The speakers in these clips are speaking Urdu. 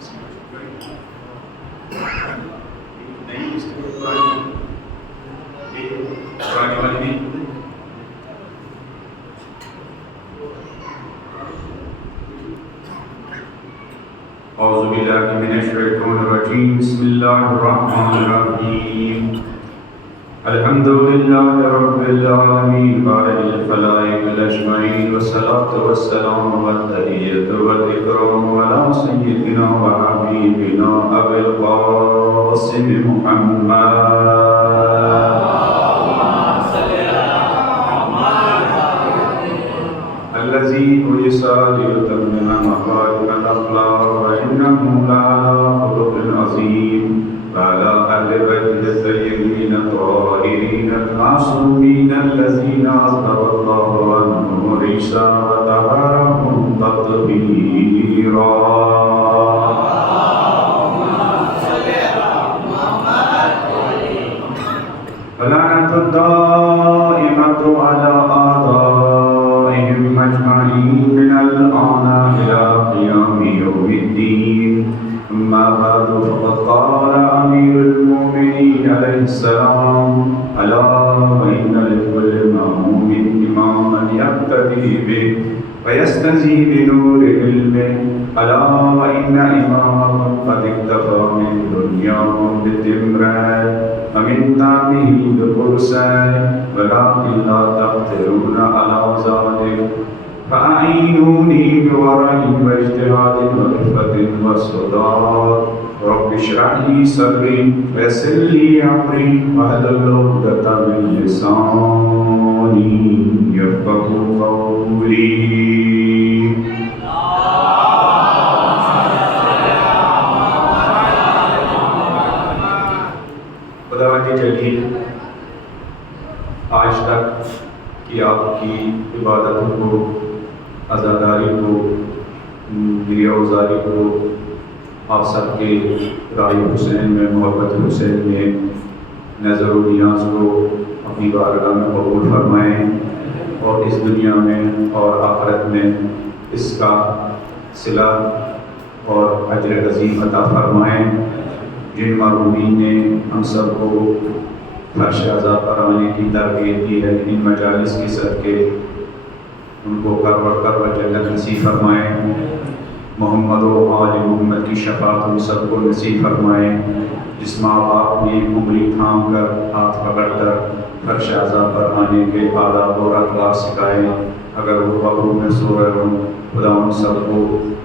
اعوذ باللہ من الشیطان الرجیم بسم اللہ الرحمن الرحیم الحمد للہ رب العالمین بارئ الخلائق اجمعین والصلاة والسلام والتحیۃ والاکرام علی سیدنا و حبیبنا ابی القاسم محمد الذي يسعى ليتمم مكارم الأخلاق وإنه لعلى خلق عظيم وعلى أهل بيته الطيبين الطاهرين المعصومين الذين أصطفى الله عنهم عيسى وطهرهم تطهيرا فلعنة الدائمة على أعدائهم أجمعين من الآن إلى قيام يوم الدين أما بعد فقد قال أمير المؤمنين عليه السلام ألا وإن لكل مأموم إماما يقتدي به ويستزي بنور علمه ألا وإن إمامكم قد اكتفى من دنياهم بالتمرار ومن دامه بقرصان ولكن لا تقدرون على ذلك فأعينوني بورع واجتهاد وخفة وصداد رب اشرح لي صدري ويسر لي أمري واحلل عقدة من لساني يفقهوا قولي خداوند جلیل آج تک کی آپ کی عبادتوں کو، عزاداری کو، گریہ‌وزاری کو، آپ سب کے رائے حسین میں، محبت حسین میں نظر و نیاز کو اپنی بارگاہ میں قبول فرمائیں اور اس دنیا میں اور آخرت میں اس کا صلہ اور اجر عظیم عطا فرمائیں۔ جن مرحومین نے ہم سب کو فرش عزا پر آنے کی تربیت دی ہے، ان مجالس کی صدقے ان کو کر جنت نصیب فرمائیں۔ محمد و آل محمد کی شفاعت ہم سب کو نصیب فرمائیں۔ جس ماں باپ نے انگلی تھام کر ہاتھ پکڑ کر فرش عزا پر آنے کے آداب اور اخلاق سکھائے، اگر وہ قبروں میں سو رہے ہوں، خدا ان سب کو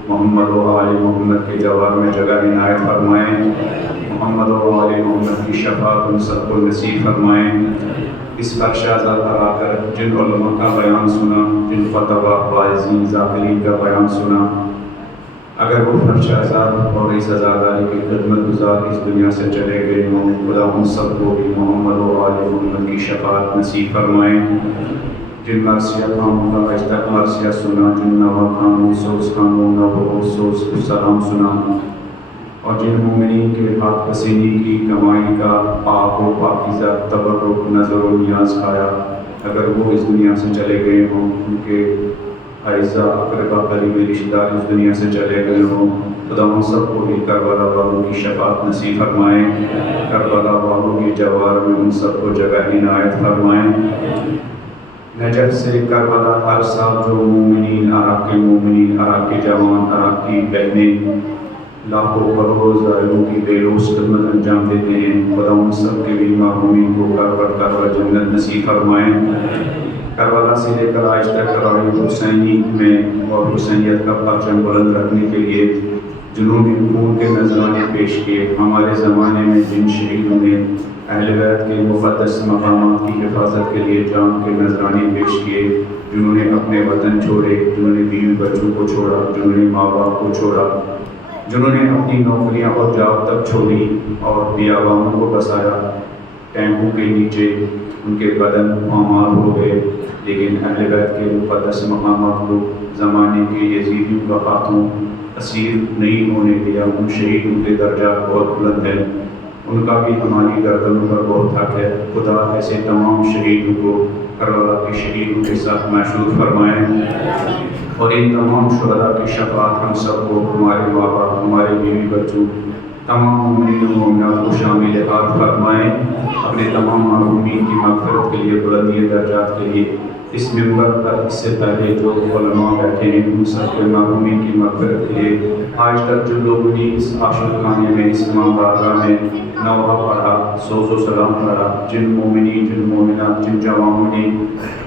محمد و آل محمد کے جوار میں جگہ عنایت فرمائیں۔ محمد و آل محمد کی شفاعت ان سب کو نصیب فرمائیں۔ اس فرش عزا پر آ کر جن علماء کا بیان سنا، جن فتوا واعظین ذاکرین کا بیان سنا، اگر وہ فرش عزا اور اس عزاداری کی خدمت گزار اس دنیا سے چلے گئے ہوں، خدا ان سب کو بھی محمد و آل محمد کی شفاعت نصیب فرمائیں۔ جن مرثیہ خانوں کا آج تک مرثیہ سنا، جن نوا خانوں سوز خانوں نو سوز سلام سنا، اور جن مومنین کے ہاتھ پسینے کی کمائی کا پاک و پاکیزہ تبرک نظر و نیاز کھایا، اگر وہ اس دنیا سے چلے گئے ہوں، ان کے اعزا اقربا قریبی رشتہ دار اس دنیا سے چلے گئے ہوں، خدا ان سب کو بھی کربلا والوں کی شفاعت نصیب فرمائیں۔ کربلا والوں کے جوار میں ان سب کو جگہ عنایت فرمائیں۔ نجف سے کربلا ہر سال جو مومنین، عراق کے جوان، عراق کی بہنیں لاکھوں کروڑوں زائروں کی بے لوث خدمت انجام دیتے ہیں، خدا ان سب کے بھی مرحومین کو کربلا جنت نصیب فرمائیں۔ کربلا سے لے کر آج تک رائے حسینی میں اور حسینیت کا پرچم بلند رکھنے کے لیے جنہوں نے خون کے نذرانے پیش کیے، ہمارے زمانے میں جن شہیدوں نے اہل بیت کے مقدس مقامات کی حفاظت کے لیے جان کے نذرانے پیش کیے، جنہوں نے اپنے وطن چھوڑے، جنہوں نے بیوی بچوں کو چھوڑا، جنہوں نے ماں باپ کو چھوڑا، جنہوں نے اپنی نوکریاں اور جاب تک چھوڑی اور بیابانوں کو بسایا، ٹینکوں کے نیچے ان کے بدن پامال ہو گئے، لیکن اہل بیت کے مقدس مقامات کو زمانے کے یزیدیوں کا ہاتھوں اسیر نہیں ہونے دیا۔ ان شہیدوں کے درجات بہت بلند ہیں، ان کا بھی ہماری گردنوں پر بہت حق ہے۔ خدا ایسے تمام شہیدوں کو کربلا کے شہیدوں کے ساتھ محشور فرمائیں، اور ان تمام شہداء کی شفاعت ہم سب کو، ہمارے ماں باپ، ہمارے بیوی بچوں، تمام مومنین و مومنات کو شامل حال فرمائیں۔ اپنے تمام مرحومین کی مغفرت کے لیے، بلندی درجات کے لیے اس منبر پر اس سے پہلے جو علماء بیٹھے ہیں ان سب کے مرحومین کی مغفرت کے لیے، آج تک جو لوگوں نے اس عاشقانہ میں، اس بارگاہ میں نوحہ پڑھا، سوز و سلام پڑھا، جن مومنین، جن مومنات، جن جوانوں نے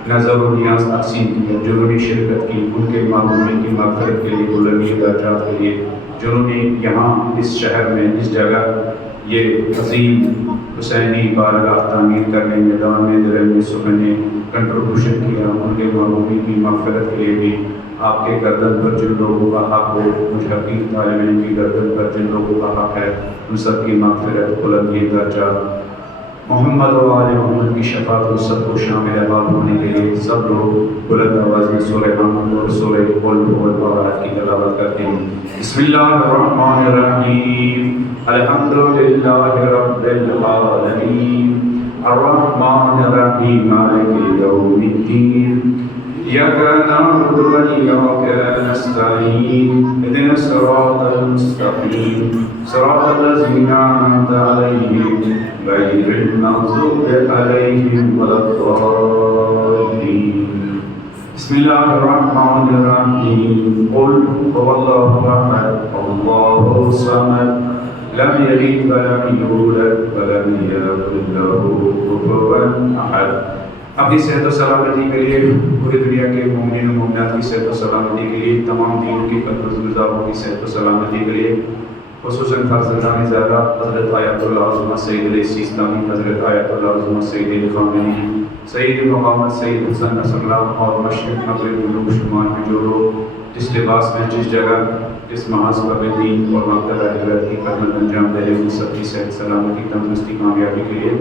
نظر و نیاز تقسیم کیا، جنہوں نے شرکت کی، ان کے مرحومین کی مغفرت کے لیے، بلندی درجات کے لیے، جنہوں نے یہاں اس شہر میں، اس جگہ یہ عظیم حسینی بارگاہ تعمیر کرنے میں، دان میں، درہم میں، سخن میں کنٹریبیوشن کیا، ان کے مرحومین کی مغفرت کے لیے بھی آپ کے گردن پر جن لوگوں کا حق ہو، مجھ حقیق طالب علم کی گردن پر جن لوگوں کا حق ہے، ان سب کی مغفرت، بلندی درجات، محمد و آل محمد کی شفاعت و سب کو شامل حال ہونے کے لیے سب لوگ بلند آواز میں سورہ حمد اور سورہ قل هو اللہ کی تلاوت کرتے ہیں۔ بسم اللہ الرحمن الرحیم، الحمد للہ رب العالمین، الرحمن الرحیم، مالک یوم الدین، إياك نعبد وإياك نستعين، اهدنا الصراط المستقيم، صراط الذين أنعمت عليهم غير المغضوب عليهم ولا الضالين۔ بسم الله الرحمن الرحيم، قل هو الله أحد الله الصمد لم يلد ولم يولد ولم يكن له كفوا أحد۔ اپنی صحت و سلامتی کے لیے، پوری دنیا کے مومنین و مومنات کی صحت و سلامتی کے لیے، تمام دینوں کی قدس گزاروں کی صحت و سلامتی کے لیے، خصوصاً فرزندان زیادہ حضرت آیت اللہ عظمہ سید علیہ السلام، حضرت آیت اللہ عظمہ سید علی خامنہی، سید مقامت سید حسن نصر اللہ، اور مشرق مغرب جنوب شمال میں جو لوگ جس لباس میں، جس جگہ، جس محاذ پر دین اور مقتدہ ہدایت کی خدمت انجام دے رہے ہیں، ان سب کی صحت سلامتی، تندرستی، کامیابی کے لیے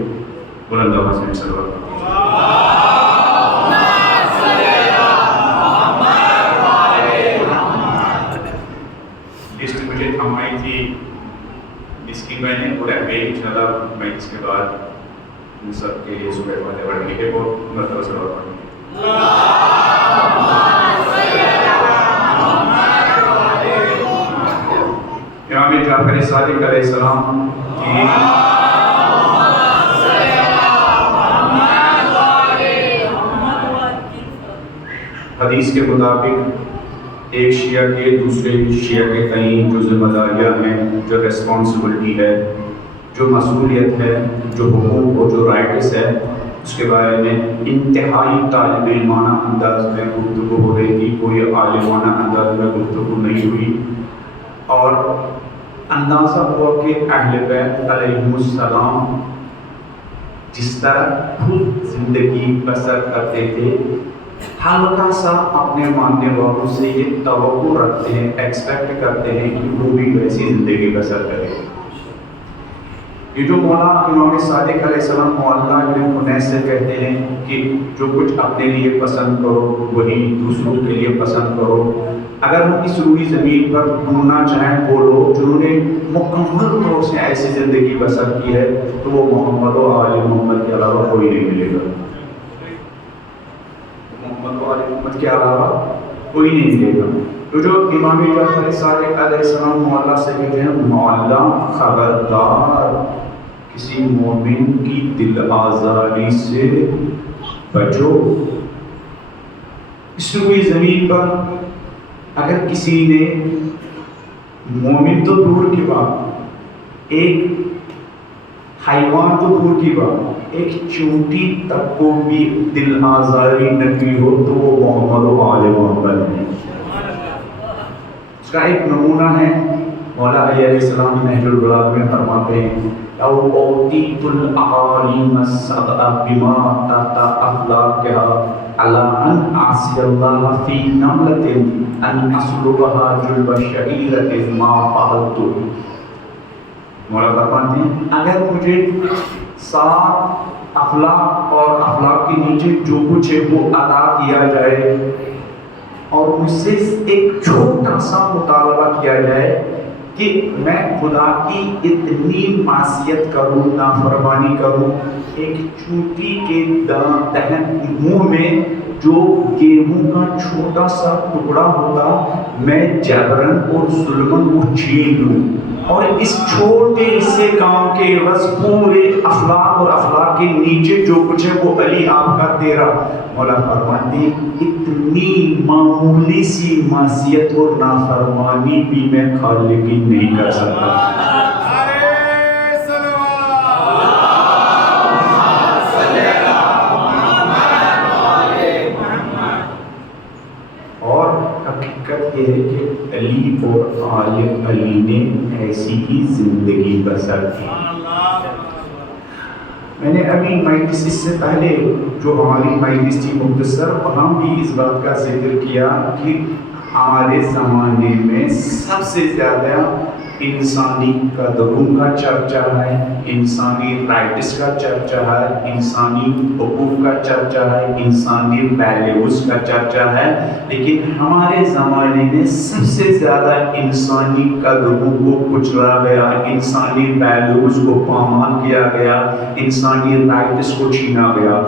بلند آواز میں صلوات کرتے ہیں۔ لسٹ مجھے تھمائی تھی اس کی، میں نے پورا گئی انشاءاللہ میں اس کے بعد ان سب کے لیے صبح والے پڑھنے کے بہت مرتبہ صلوات پڑھیں گے۔ امام جعفر صادق علیہ السلام کی حدیث کے مطابق ایک شیعہ کے دوسرے شیعہ کے تئیں جو ذمہ داریاں ہیں، جو ریسپانسبلٹی ہے، جو مسئولیت ہے، جو حقوق اور جو رائٹس ہے، اس کے بارے میں انتہائی طالب علمانہ انداز میں گفتگو ہو رہی تھی، کوئی عالمانہ انداز میں گفتگو نہیں ہوئی، اور اندازہ ہوا کہ اہل بیت علیہم السلام جس طرح خود زندگی بسر کرتے تھے، ہلکا سا اپنے ماننے والوں سے یہ توقع رکھتے ہیں، ایکسپیکٹ کرتے ہیں کہ وہ بھی ویسی زندگی بسر کرے۔ یہ جو مولا امام صادق علیہ السلام مولا ابن حنیس سے کہتے ہیں کہ جو کچھ اپنے لیے پسند کرو وہی دوسروں کے لیے پسند کرو، اگر ہم اس روئی زمین پر ڈھونڈنا چاہیں وہ لوگ جنہوں نے مکمل طور سے ایسی زندگی بسر کی ہے، تو وہ محمد و آل محمد کے علاوہ کوئی نہیں ملے گا، محمد و آل محمد کے علاوہ کوئی نہیں ملے گا۔ تو جو امام جعفر صادق علیہ السلام مولا سے کہتے ہیں، مولا خبردار کسی مومن کی دل آزاری سے بچو۔ اس روئی زمین پر اگر کسی نے، مومن تو دور کی بات، ایک حیوان تو دور کی بات، ایک چونٹی تک کو بھی دل آزاری نہ کی ہو تو وہ محمد و آل محمد ہے۔ اس کا ایک نمونہ ہے مولا علی علیہ السلام نہج البلاغہ میں فرماتے ہیں، او اوتیت العالم السبع بما تحت افلاکها علی ان اعصی اللہ فی نملۃ ان اسلبها جلب الشعیرۃ ما فعلت۔ مولا فرماتے ہیں اگر مجھے 7 افلاک اور افلاک کے نیچے جو کچھ ہے وہ عطا کیا جائے اور مجھ سے ایک چھوٹا سا مطالبہ کیا جائے کہ میں خدا کی اتنی معصیت کروں، نافرمانی کروں، ایک چونٹی کے تحت منہ میں جو گیہوں کا چھوٹا سا ٹکڑا ہوتا میں جبرن اور ظلمن وہ چھین لوں، اور اس چھوٹے سے کام کے عوض پورے اخلاق اور اخلاق کے نیچے جو کچھ ہے وہ علی آپ کا تیرا۔ مولا فرماتے اتنی معمولی سی معصیت اور نافرمانی بھی میں خالق کی نہیں کر سکتا۔ اور حقیقت یہ ہے کہ علی اور آل علی نے ایسی ہی زندگی بسر کی۔ میں نے ابھی مجلس اس سے پہلے جو ہماری مجلس تھی مختصر، وہاں بھی اس بات کا ذکر کیا کہ ہمارے زمانے میں سب سے زیادہ انسانی قدروں کا چرچا ہے، انسانی رائٹس کا چرچا ہے، انسانی حقوق کا چرچا ہے، انسانی ویلیوز کا چرچا ہے، لیکن ہمارے زمانے میں سب سے زیادہ انسانی قدروں کو کچلا گیا، انسانی ویلیوز کو پامال کیا گیا، انسانی رائٹس کو چھینا گیا۔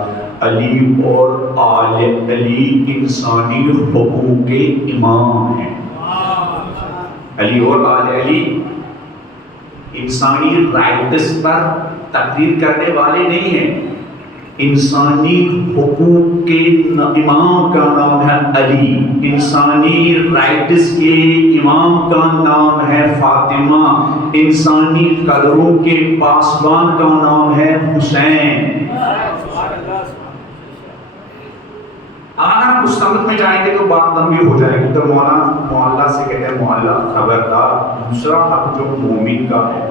علی اور آل علی انسانی حقوق کے امام ہیں۔ علی اور آل علی انسانی رائٹس پر تقریر کرنے والے نہیں ہیں، انسانی حقوق کے امام کا نام ہے علی، انسانی رائٹس کے امام کا نام ہے فاطمہ، انسانی قدروں کے پاسبان کا نام ہے حسین۔ اگر ہم اس سمت میں جائیں گے تو بات لمبی ہو جائے گی، تو معلّہ سے کہتے ہیں معلّہ خبردار، دوسرا حق جو مومن کا ہے،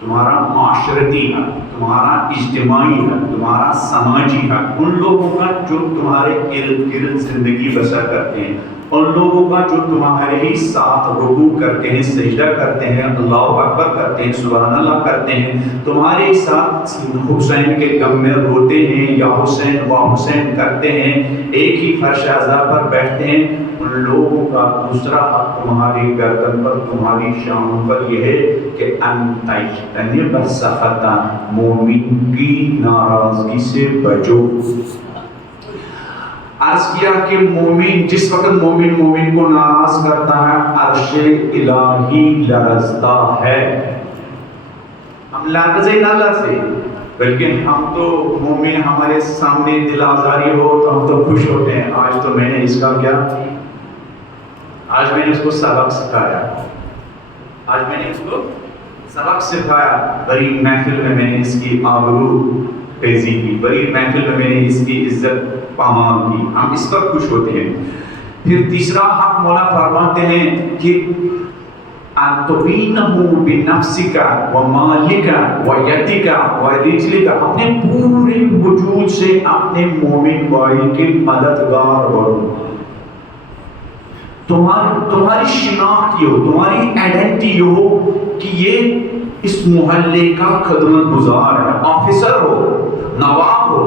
تمہارا معاشرتی حق، تمہارا اجتماعی حق، تمہارا سماجی حق، ان لوگوں کا جو تمہارے ارد گرد زندگی بسر کرتے ہیں، ان لوگوں کا جو تمہارے ہی ساتھ رکوع کرتے ہیں، سجدہ کرتے ہیں، اللہ اکبر کرتے ہیں، سبحان اللہ کرتے ہیں، تمہارے ساتھ حسین کے غم میں روتے ہیں یا حسین و حسین کرتے ہیں، ایک ہی فرش عزا پر بیٹھتے ہیں، ان لوگوں کا دوسرا حق تمہاری گردن پر، تمہاری شان پر یہ ہے کہ انتجتنب سخط مومن کی ناراضگی سے بچو۔ عرض کیا کہ مومن جس وقت مومن کو ناراض کرتا ہے عرش الہی لرزتا ہے۔ ہم لرزے نہ لرزے، بلکہ ہم تو مومن ہمارے سامنے دل آزاری ہو تو ہم تو خوش ہوتے ہیں، آج تو میں نے اس کا کیا، آج میں نے اس کو سبق سکھایا، آج میں نے اس کو سبق سکھایا، بڑی محفل میں میں نے اس کی آبرو پیزی کی، بڑی محفل میں میں نے اس کی عزت پامال کی، ہم اس پر خوش ہوتے ہیں۔ پھر تیسرا حق مولا فرماتے ہیں کہ اَنْتُبِينَهُ بِنَفْسِكَ وَمَالِكَ وَيَدِكَ وَرِجْلِكَ، اپنے پورے وجود سے اپنے مومن بھائی کے مددگار بنو، تمہاری شناخت یہ ہو، تمہاری آئیڈینٹی یہ ہو کہ یہ اس محلے کا خدمت گزار ہے، آفیسر ہو، نواب ہو،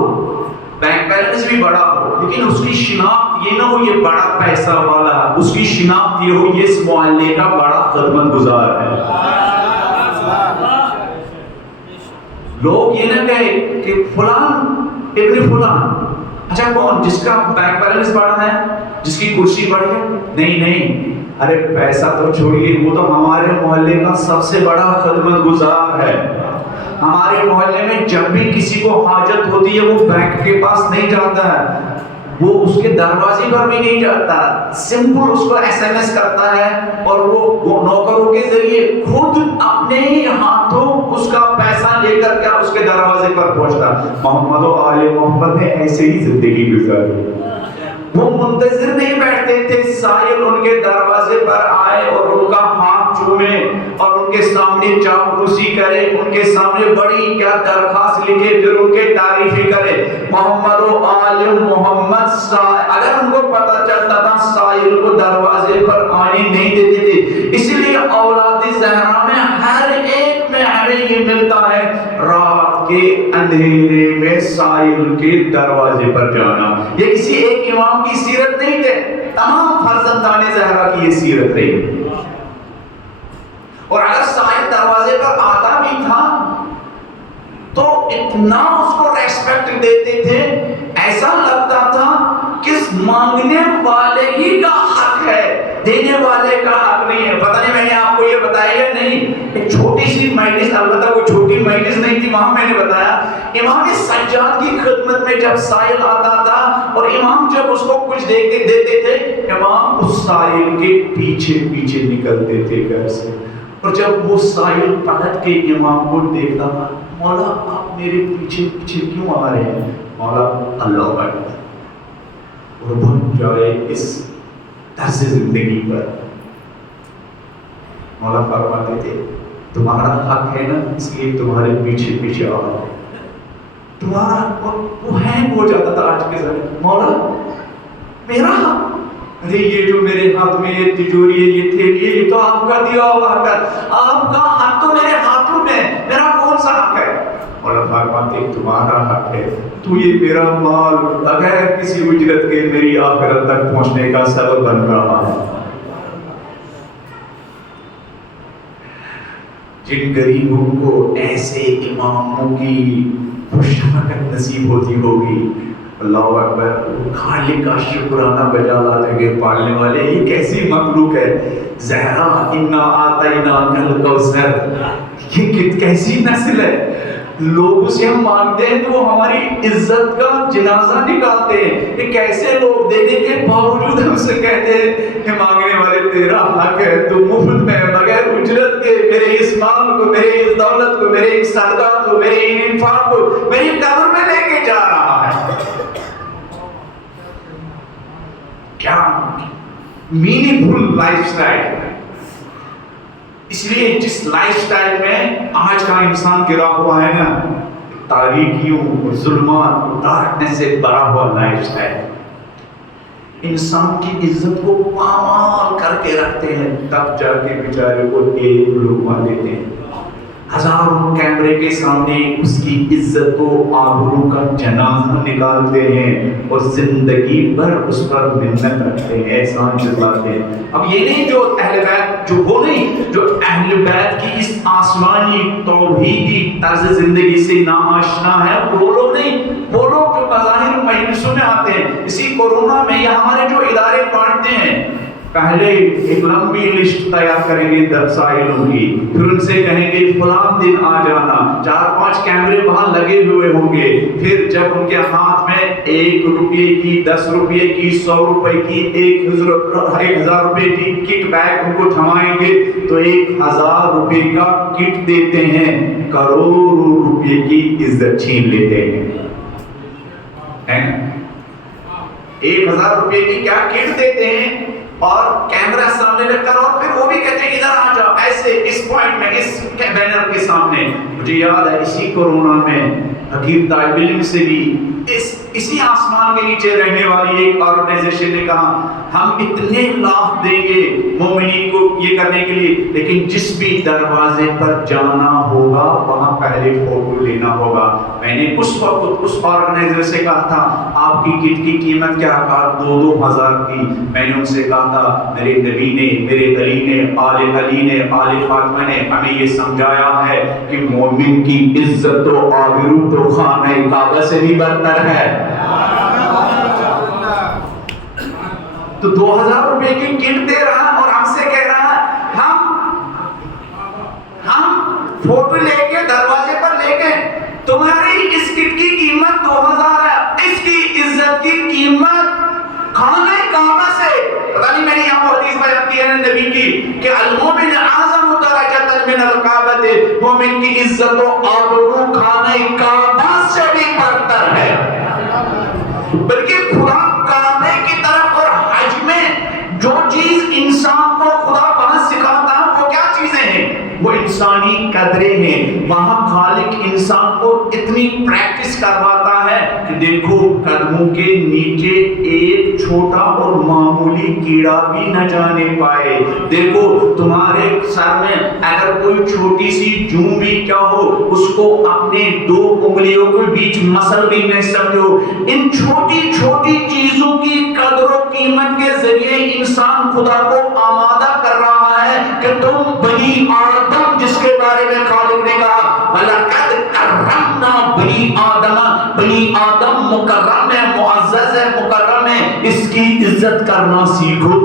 بینک بیلنس بھی بڑا ہو، لیکن اس کی شناخت یہ نہ ہو یہ بڑا پیسہ والا ہے، اس کی شناخت یہ ہو یہ اس محلے کا بڑا خدمت گزار ہے۔ لوگ یہ نہ کہے کہ فلان ابن فلان، اچھا کون؟ جس کا بینک بیلنس بڑا ہے، جس کی کرسی بڑی ہے؟ نہیں، ارے پیسہ تو چھوڑیے، وہ تو ہمارے محلے کا سب سے بڑا خدمت گزار ہے۔ ہمارے محلے میں جب بھی کسی کو حاجت ہوتی ہے وہ بینک کے پاس نہیں جاتا ہے، وہ اس کے دروازے پر بھی نہیں جاتا، سمپل اس کو ایس ایم ایس کرتا ہے اور وہ نوکروں کے ذریعے خود اپنے ہی ہاتھوں اس کا پیسہ لے کر کے اس کے دروازے پر پہنچتا۔ محمد و آل محمد نے ایسے ہی زندگی گزاری، وہ منتظر نہیں بیٹھتے تھے سائل ان کے دروازے پر آئے اور ان کا ہاتھ چومے اور ان کے سامنے چاپلوسی کرے، ان کے سامنے بڑی کیا درخواست لکھے، پھر ان کے تعریفی کرے۔ محمد و آل محمد اگر ان کو پتہ چلتا تھا سائل کو دروازے پر آنے نہیں دیتے تھے، اسی لیے اولاد زہرا میں ہر ایک میں ہمیں یہ ملتا ہے رات کے اندھیرے میں سائل کے دروازے پر جانا۔ یہ کسی ایک امام کی سیرت نہیں تھے، تمام فرزندان زہرا کی یہ سیرت رہی۔ اور اگر سائل دروازے پر آتا بھی تھا تو اتنا اس کو ریسپیکٹ دیتے تھے، ایسا لگتا تھا کہ مانگنے والے ہی کا حق ہے، دینے والے کا حق نہیں ہے۔ پتہ نہیں میں نے آپ کو یہ بتایا یا نہیں، ایک چھوٹی سی مجلس، البتہ وہ چھوٹی مجلس نہیں تھی، وہاں میں نے بتایا امام سجاد کی خدمت میں جب سائل آتا تھا اور امام جب اس کو کچھ دیتے تھے، امام اس سائل کے پیچھے پیچھے نکلتے تھے گھر سے، اور جب وہ سائل پلٹ کے امام کو دیکھتا تھا، مولا آپ میرے پیچھے پیچھے کیوں آ رہے ہیں؟ مولا اللہ اکبر، اور بن جائے اس طرز زندگی پر۔ مولا فرماتے تھے تمہارا حق ہے نا، اس لیے تمہارے پیچھے پیچھے آ رہا ہے، تمہارا وہ ہینگ ہو جاتا تھا آج کے زمانے۔ مولا میرا حق، ارے یہ جو میرے ہاتھ میں یہ تجوری ہے، یہ تھیلی ہے، یہ تو آپ کا دیا ہوا حق ہے، آپ کا حق تو میرے ہاتھوں میں، میرا کون سا حق ہے؟ مولا فرماتے تمہارا حق ہے، تو یہ میرا مال اگر کسی اجرت کے میری آخرت تک پہنچنے کا سبب بن رہا ہے۔ جن غریبوں کو ایسے اماموں کی شفقت نصیب ہوتی ہوگی، اللہ اکبر، خالق کا شکرانہ بجا لاتے گئے پالنے والے، یہ کیسی مخلوق ہے، زہرا انا آتینا کل کوثر، یہ کیسی نسل ہے۔ لوگ اسے ہم مانتے ہیں تو وہ ہماری عزت کا جنازہ نکالتے ہیں، یہ کیسے لوگ دینے کے باوجود ہم سے کہتے ہیں کہ مانگنے والے تیرا حق ہے، تو مفت میں بغیر اجرت کے میرے اس مال کو، میرے اس دولت کو، میرے اس صدقات کو، میرے انفاق کو میری قبر میں لے کے جا رہا ہے۔ کیا میننگ فل لائف سٹائل۔ اس لیے جس لائف سٹائل میں آج کا انسان گرا ہوا ہے نا، تاریکیوں، ظلمات، ڈارکنیس سے بھرا ہوا لائف سٹائل، انسان کی عزت کو پامال کر کے رکھتے ہیں، تب جا کے بیچارے کو ایک لقمہ دیتے ہیں، ہزاروں کیمرے کے سامنے اس کی عزت کو، آبرو کا جنازہ نکالتے ہیں اور زندگی بھر اس پر منت رکھتے ہیں، احسان جتلاتے ہیں۔ اب یہ نہیں جو اہل بیت، جو وہ نہیں جو اہل بیت کی اس آسمانی توحیدی طرز زندگی سے ناآشنا ہے، وہ لوگ نہیں، وہ لوگ جو بظاہر مجلسوں میں آتے ہیں، اسی کورونا میں یا ہمارے جو ادارے بانٹتے ہیں، پہلے ایک لمبی لسٹ تیار کریں گے دسائلوں کی، پھر ان سے کہیں گے فلاں دن آ جانا، 4-5 کیمرے وہاں لگے ہوئے ہوں گے، پھر جب ان کے ہاتھ میں 1 روپے کی، 10 روپے کی، 100 روپے کی، 1000 روپے کی کٹ بیگ ان کو تھمائیں گے تو 1000 روپے کا کٹ دیتے ہیں، کروڑوں روپے کی عزت چھین لیتے ہیں۔ 1000 روپے کی کیا کٹ دیتے ہیں اور کیمرہ سامنے رکھ کر، اور پھر وہ بھی کہتے ہیں ادھر آ جاؤ، ایسے اس پوائنٹ میں، اس بینر کے سامنے۔ مجھے یاد ہے اسی کورونا میں حکیم طالب علم سے بھی اسی آسمان کے نیچے رہنے والی ایک آرگنائزیشن نے کہا ہم اتنے لاکھ دیں گے مومنین کو یہ کرنے کے لیے، لیکن جس بھی دروازے پر جانا ہوگا وہاں پہلے فوٹو لینا ہوگا۔ میں نے اس وقت اس آرگنائزر سے کہا تھا آپ کی کٹ کی قیمت کیا؟ کہا 2,000 کی۔ میں نے ان سے کہا تھا میرے نبی نے، میرے علی نے، آل علی نے، آل فاطمہ نے ہمیں یہ سمجھایا ہے کہ مومن کی عزت و آبرو تو خانہ کعبہ سے بھی برتر ہے۔ تو 2000 روپے کی کٹ دے رہا اور ہم سے کہہ رہا ہم فوٹو لے کے دروازے پر لے کے، تمہاری اس کٹ کی قیمت 2000 ہے، اس کی عزت کی قیمت خانہ کعبہ سے۔ پتہ نہیں میں نے یہاں حدیث بیان کی ہے نبی کی کہ المومن اعظم درجۃ من الکعبۃ، مومن کی عزت و آبرو خانہ کعبہ سے بھی برتر ہے۔ بلکہ خدا کعبے کی طرف اور حج میں جو چیز انسان کو خدا وہاں سکھاتا ہے وہ کیا چیزیں ہیں؟ وہ انسانی قدریں ہیں۔ وہاں خالق انسان کو اتنی پریکٹس کرواتا ہے کہ دیکھو قدموں کے نیچے ایک چھوٹا اور معمولی کیڑا بھی نہ جانے پائے، دیکھو تمہارے سر میں اگر کوئی چھوٹی سی جوں بھی کیا ہو اس کو اپنے 2 انگلیوں کے بیچ مسل بھی نہیں سمجھو۔ ان چھوٹی چھوٹی چیزوں کی قدر و قیمت کے ذریعے انسان خدا کو آمادہ کر رہا ہے کہ تم بنی آدم کے بارے میں خالق نے کہا وَلَقَدْ كَرَّمْنَا بَنِي آدَمَ، بنی آدم مکرم ہے، معزز ہے، مکرم ہے، اس کی عزت کرنا سیکھو۔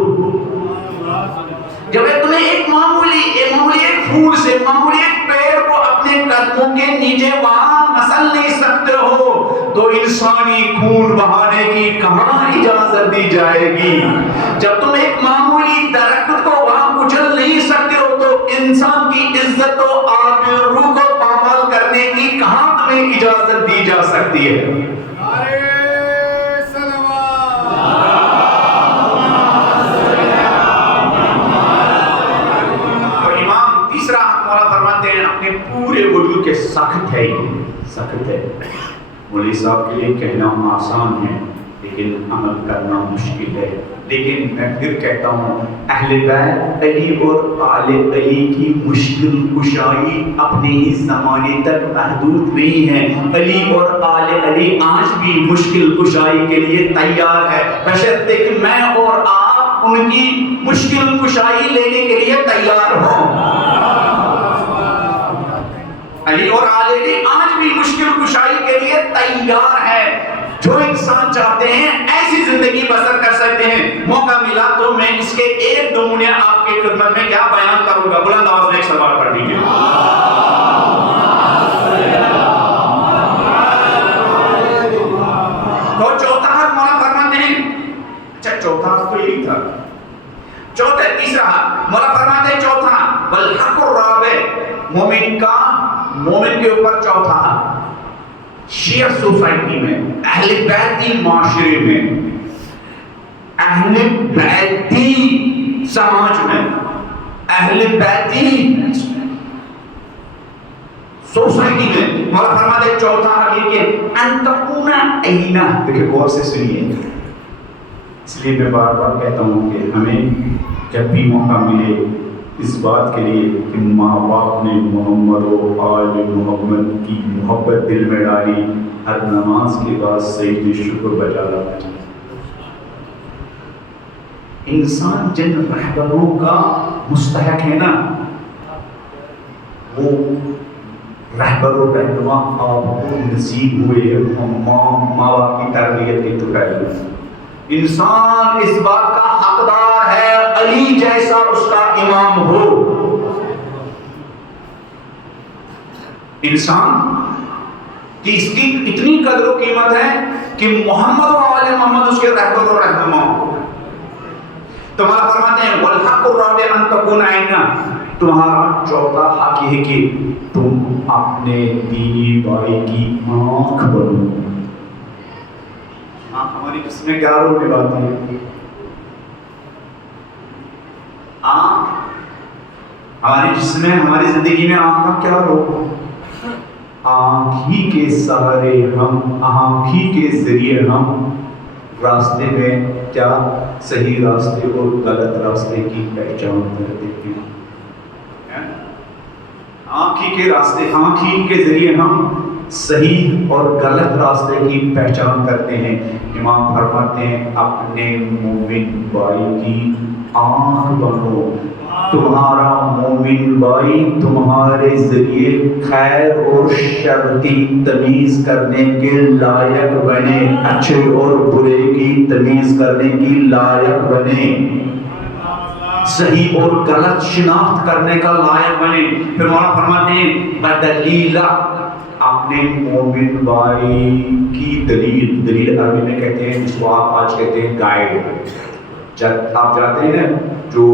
جب تمہیں ایک معمولی ایک پھول سے، معمولی ایک پیڑ کو اپنے قدموں کے نیچے وہاں نسل نہیں سکتے ہو تو انسانی خون بہانے کی کہاں اجازت دی جائے گی؟ جب تم ایک معمولی درخت کو وہاں کچل نہیں سکتے ہو تو انسان کی عزت و آبرو کو پامال کرنے کی کہاں تمہیں اجازت دی جا سکتی ہے؟ اپنے پورے وجود کے سخت ہے، سخت ہے۔ مولوی صاحب کے لیے کہنا آسان ہے لیکن عمل کرنا مشکل ہے۔ لیکن میں پھر کہتا ہوں اہل بیت علی اور آل علی کی مشکل کشائی اپنے ہی زمانے تک محدود نہیں ہے۔ علی اور آل علی آج بھی مشکل کشائی کے لیے تیار ہے، بشرطے کہ میں اور آپ ان کی مشکل کشائی لینے کے لیے تیار ہوں۔ علی اور آل علی آج بھی مشکل کشائی کے لیے تیار ہے۔ جو انسان چاہتے ہیں ایسی زندگی بسر کر سکتے ہیں۔ موقع ملا تو میں اس کے ایک نمونے آپ کی خدمت میں کیا بیان کروں گا؟ بلند آواز میں ایک سوال پڑھ دیجیے۔ تو چوتھا حق مولا فرماتے ہیں، اچھا چوتھا حق تو یہی تھا، چوتھا تیسرا حق مولا فرماتے ہیں چوتھا والحق الرابع، مومن کا مومن کے اوپر چوتھا حق شیعہ سوسائٹی میں، اہل بیتی معاشرے میں، اہل بیتی سماج میں، اہل بیتی سوسائٹی میں مولا فرماتے ہیں چوتھا حق یہ کہ ان تکون عینہ، دیکھیں غور سے سنیے، اس لیے میں بار بار کہتا ہوں کہ ہمیں جب بھی موقع ملے اس بات کے لیے کہ ماں باپ نے محمد و آل محمد کی محبت دل میں ڈالی، ہر نماز کے بعد سجدہ شکر بجا لانا چاہیے۔ انسان جن رہبروں کا مستحق ہے نا، وہ رہبر و رہنما آپ کو نصیب ہوئے ماں باپ کی تربیت کی تو انسان اس بات کا حقدار ہے علی جیسا اس کا امام ہو۔ انسان کی اس کی اتنی قدر و قیمت ہے کہ محمد و آل محمد اس کے رہبر و رہنما ہو۔ تمہارا فرماتے ہیں والحق الرابع ان تکون عینہ، تمہارا چوتھا حق یہ ہے کہ تم اپنے دینی بھائی کی آنکھ بنو۔ ہماری جسم میں کیا رول نبھاتی ہے؟ آنکھ ہماری جسم میں، ہماری زندگی میں آنکھ کا کیا رول؟ آنکھ ہی کے سہارے ہم، آنکھ ہی کے ذریعے ہم راستے میں کیا صحیح راستے اور غلط راستے کی پہچان کرتے ہیں۔ آنکھ ہی کے راستے، آنکھ ہی کے ذریعے ہم صحیح اور غلط راستے کی پہچان کرتے ہیں۔ امام فرماتے ہیں اپنے مومن بھائی کی آنکھ بنو، تمہارا مومن بھائی تمہارے ذریعے خیر اور شر کی تمیز کرنے کے لائق بنے، اچھے اور برے کی تمیز کرنے کی لائق بنے، صحیح اور غلط شناخت کرنے کا لائق بنے۔ پھر مولا فرماتے ہیں بدلیلہ، اپنے مومن بھائی کی دلیل، دلیل عربی میں کہتے ہیں جس کو آپ آج کہتے ہیں گائیڈ۔ جب آپ جاتے ہیں نا جو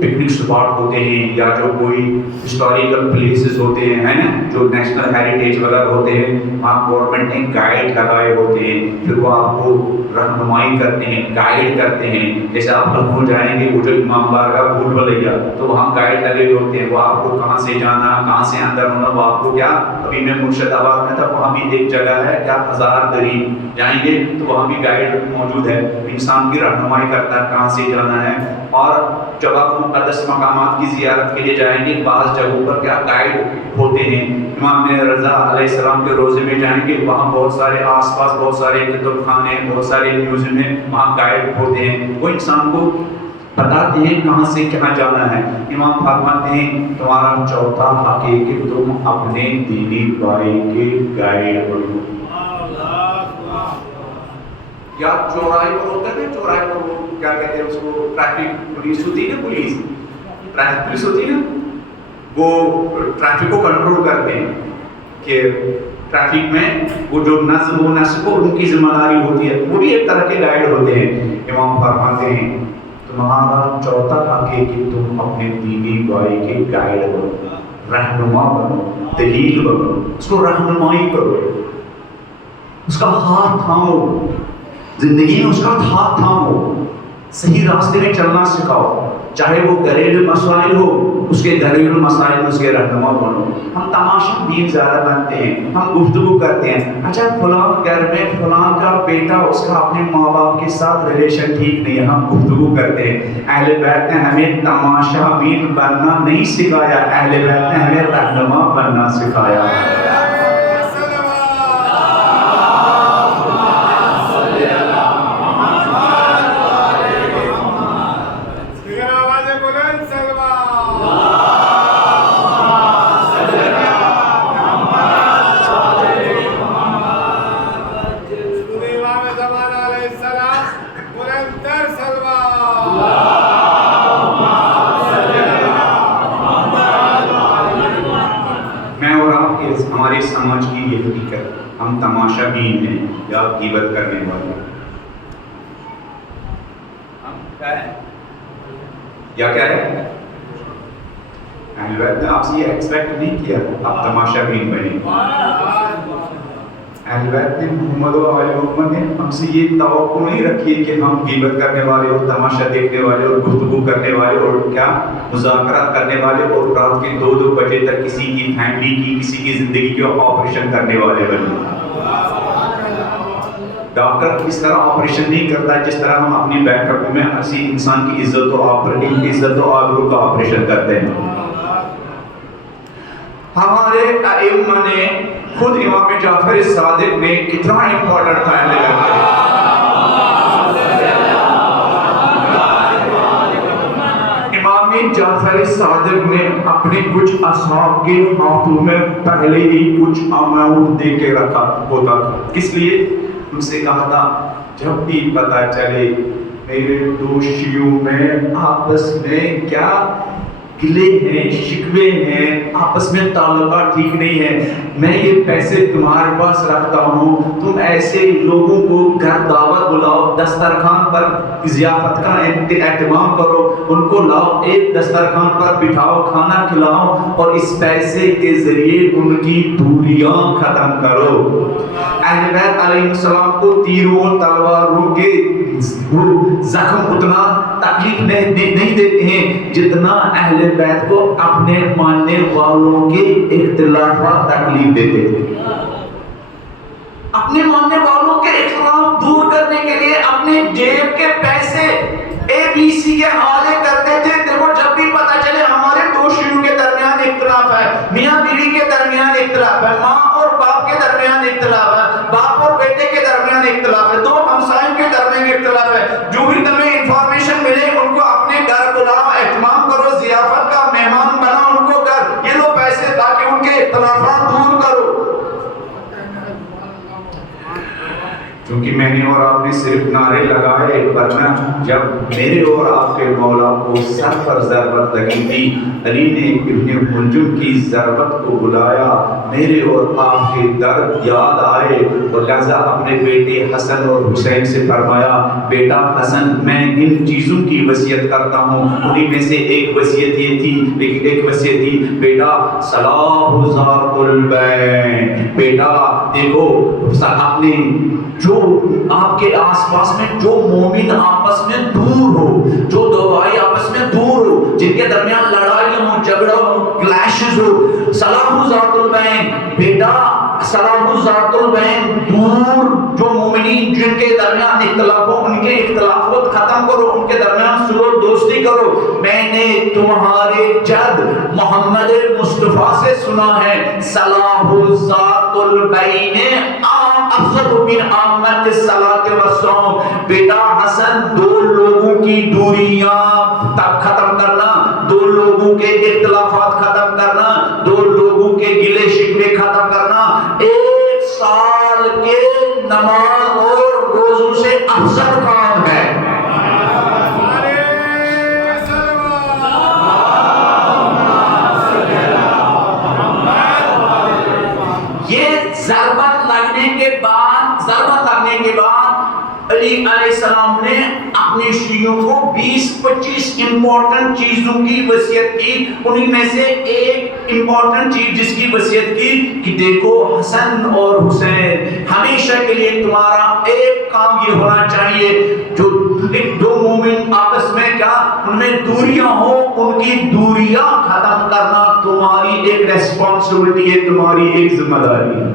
پکنک اسپاٹ ہوتے ہیں یا جو کوئی ہسٹوریکل پلیسز ہوتے ہیں نا، جو نیشنل ہیریٹیج وغیرہ ہوتے ہیں، وہاں گورنمنٹ نے گائیڈ لگائے ہوتے ہیں، پھر وہ آپ کو رہنمائی کرتے ہیں، گائیڈ کرتے ہیں۔ جیسے آپ لکھنؤ جائیں گے، وہ جو امام بارگاہ بھول بھلیا، تو وہاں گائیڈ لگے ہوتے ہیں، وہ آپ کو کہاں سے جانا، کہاں سے اندر ہونا، وہ آپ کو کیا، ابھی میں مرشد آباد میں تھا، وہاں بھی ایک جگہ ہے کیا ہزار دری، جائیں گے تو وہاں بھی گائیڈ موجود ہے، انسان کی رہنمائی کرتا ہے کہاں سے جانا ہے۔ اور جب آپ مقدس مقامات کی زیارت کے لیے جائیں گے، بعض جگہوں پر کیا گائیڈ ہوتے ہیں۔ امام رضا علیہ السلام کے روزے میں جائیں گے، وہاں بہت سارے آس پاس بہت سارے کتب خانے، بہت سارے میوزیم ہیں، وہاں گائیڈ ہوتے ہیں۔ وہ انسان کو بتاتے ہیں کہاں سے کہاں جانا ہے. امام فرماتے ہیں تمہارا چوتھا حق ہے کہ تم اپنے دینی بھائی کے گائیڈ بنو. یا چوراہے پر ہوتا ہے نا, چوراہے پر وہ کیا کہتے ہیں اس کو, ٹریفک پولیس ہوتی ہے نا, ٹریفک پولیس ہوتی ہے نا, وہ ٹریفک کو کنٹرول کرتے ہیں کہ ٹریفک میں وہ جو نظم و نسق کو ان کی ذمہ داری ہوتی ہے, وہ بھی ایک طرح کے گائیڈ ہوتے ہیں. امام فرماتے ہیں تمہارا چوتھا حق ہے کہ تم اپنے دینی بھائی کے گائیڈ بنو, رہنما بنو, دلیل بنو, اس کو رہنمائی کرو, اس کا ہاتھ تھامو, زندگی میں اس کا ہاتھ تھامو, صحیح راستے میں چلنا سکھاؤ. چاہے وہ گھریلو مسائل ہو, اس کے گھریلو مسائل میں اس کے رہنما بنو. ہم تماشا بین زیادہ بنتے ہیں, ہم گفتگو کرتے ہیں, اچھا فلاں گھر میں فلاں کا بیٹا, اس کا اپنے ماں باپ کے ساتھ ریلیشن ٹھیک نہیں ہے, ہم گفتگو کرتے ہیں. اہل بیت نے ہمیں تماشا بین بننا نہیں سکھایا, اہل بیت نے ہمیں رہنما بننا سکھایا. ہماری سمجھ کی یہ حقیقت, ہم تماشا بین ہیں یا غیبت کرنے والے. ہم کیا ہے یا کیا ہے؟ اہل بیت نے آپ سے یہ ایکسپیکٹ نہیں کیا آپ تماشا بین بنے. اہل بیت نے محمد و آل محمد نے ہم سے یہ توقع نہیں رکھی کہ ہم غیبت کرنے والے اور تماشا دیکھنے والے اور گفتگو کرنے والے اور کیا مذاکرات کرنے والے اور رات کے 2-2 بجے تک کسی کی فیملی کی, کسی کی زندگی کی آپریشن کرنے والے بنے. ڈاکٹر کس طرح آپریشن نہیں کرتا ہے جس طرح ہم اپنی بیٹھکوں میں اسی انسان کی عزت و آبرو کا آپریشن کرتے ہیں. ہمارے ائمہ نے, خود امام جعفر صادق نے کتنا امپورٹنٹ تھا اہل بیت. امام جعفر صادق نے اپنے کچھ اصحاب کے ہاتھوں میں پہلے ہی کچھ اماؤنٹ دے کے رکھا ہوتا تھا. کس لیے؟ ان سے کہا تھا جب بھی پتہ چلے میرے 2 شیعوں میں آپس میں کیا گلے ہیں, شکوے ہیں, آپس میں تعلقات ٹھیک نہیں ہے, میں یہ پیسے تمہارے پاس رکھتا ہوں, تم ایسے لوگوں کو گھر دعوت بلاؤ, دسترخوان پر ضیافت کا اہتمام کرو, ان کو لاؤ, ایک دسترخوان پر بٹھاؤ, کھانا کھلاؤ, اور اس پیسے کے ذریعے ان کی دوریاں ختم کرو. اہل بیت علیہ السلام کو تیروں اور تلواروں کے زخم اتنا تکلیف نہیں دیتے ہیں جتنا اہل بیت کو اپنے ماننے والوں کے اختلافات تکلیف دیتے تھے. اپنے ماننے والوں کے اختلاف دور کرنے کے لیے اپنے جیب کے پیسے ABC کے حوالے کرتے تھے. دیکھو جب بھی پتہ چلے ہمارے 2 شیعوں کے درمیان اختلاف ہے, میاں بیوی کے درمیان اختلاف ہے, ماں اور باپ کے درمیان اختلاف ہے, باپ اور بیٹے کے درمیان اختلاف ہے, 2 ہمسائیوں کے درمیان اختلاف ہے, جو بھی تمہیں انفارمیشن ملے ان کو اپنے گھر بلاؤ, اہتمام کرو, ضیافت کا مہمان بناؤ ان کو گھر, یہ لو پیسے تاکہ ان کے اختلافات دور کرو. کیونکہ میں نے اور آپ نے صرف نعرے لگائے, ورنہ جب میرے اور آپ کے مولا کو سر پر ضربت لگی تھی, علی نے ابن ملجم کی ضربت کو بلایا, میرے اور آپ کے درد یاد آئے, اور لہذا اپنے بیٹے حسن اور حسین سے فرمایا بیٹا حسن میں ان چیزوں کی وصیت کرتا ہوں. انہیں میں سے ایک وصیت یہ تھی, لیکن ایک وصیت تھی بیٹا صلاح ذات البین, بیٹا دیکھو اپنے جو آپ کے آس پاس میں جو مومن آپس میں دور ہو, جو 2 بھائی آپس میں دور ہو, جن کے درمیان لڑائی ہو, جھگڑا ہو, کلیشز ہو, صلاح ذات البین, بیٹا صلاح ذات البین, دور جو مومنین جن کے درمیان اختلاف ہو ان کے اختلافات ختم کرو, ان کے درمیان صلح و دوستی کرو. میں نے تمہارے جد محمد مصطفیٰ سے سنا ہے صلاح ذات البین افضل من عامت الصلاۃ والصوم. بیٹا حسن، دو لوگوں کی دوریاں ختم کرنا، دو لوگوں کے اختلافات ختم کرنا، دو لوگوں کے گلے شکوے ختم کرنا 1 سال کے نماز اور روزوں سے افضل کام ہے. ضربت لگنے کے بعد علی علیہ السلام نے اپنے شیعوں کو 20-25 امپورٹنٹ چیزوں کی وصیت کی. انہی میں سے ایک امپورٹنٹ چیز جس کی وصیت کی کہ دیکھو حسن اور حسین، ہمیشہ کے لیے تمہارا ایک کام یہ ہونا چاہیے، جو دو مومن آپس میں کیا ان میں دوریاں ہو، ان کی دوریاں ختم کرنا تمہاری ایک ریسپانسبلٹی ہے، تمہاری ایک ذمہ داری ہے.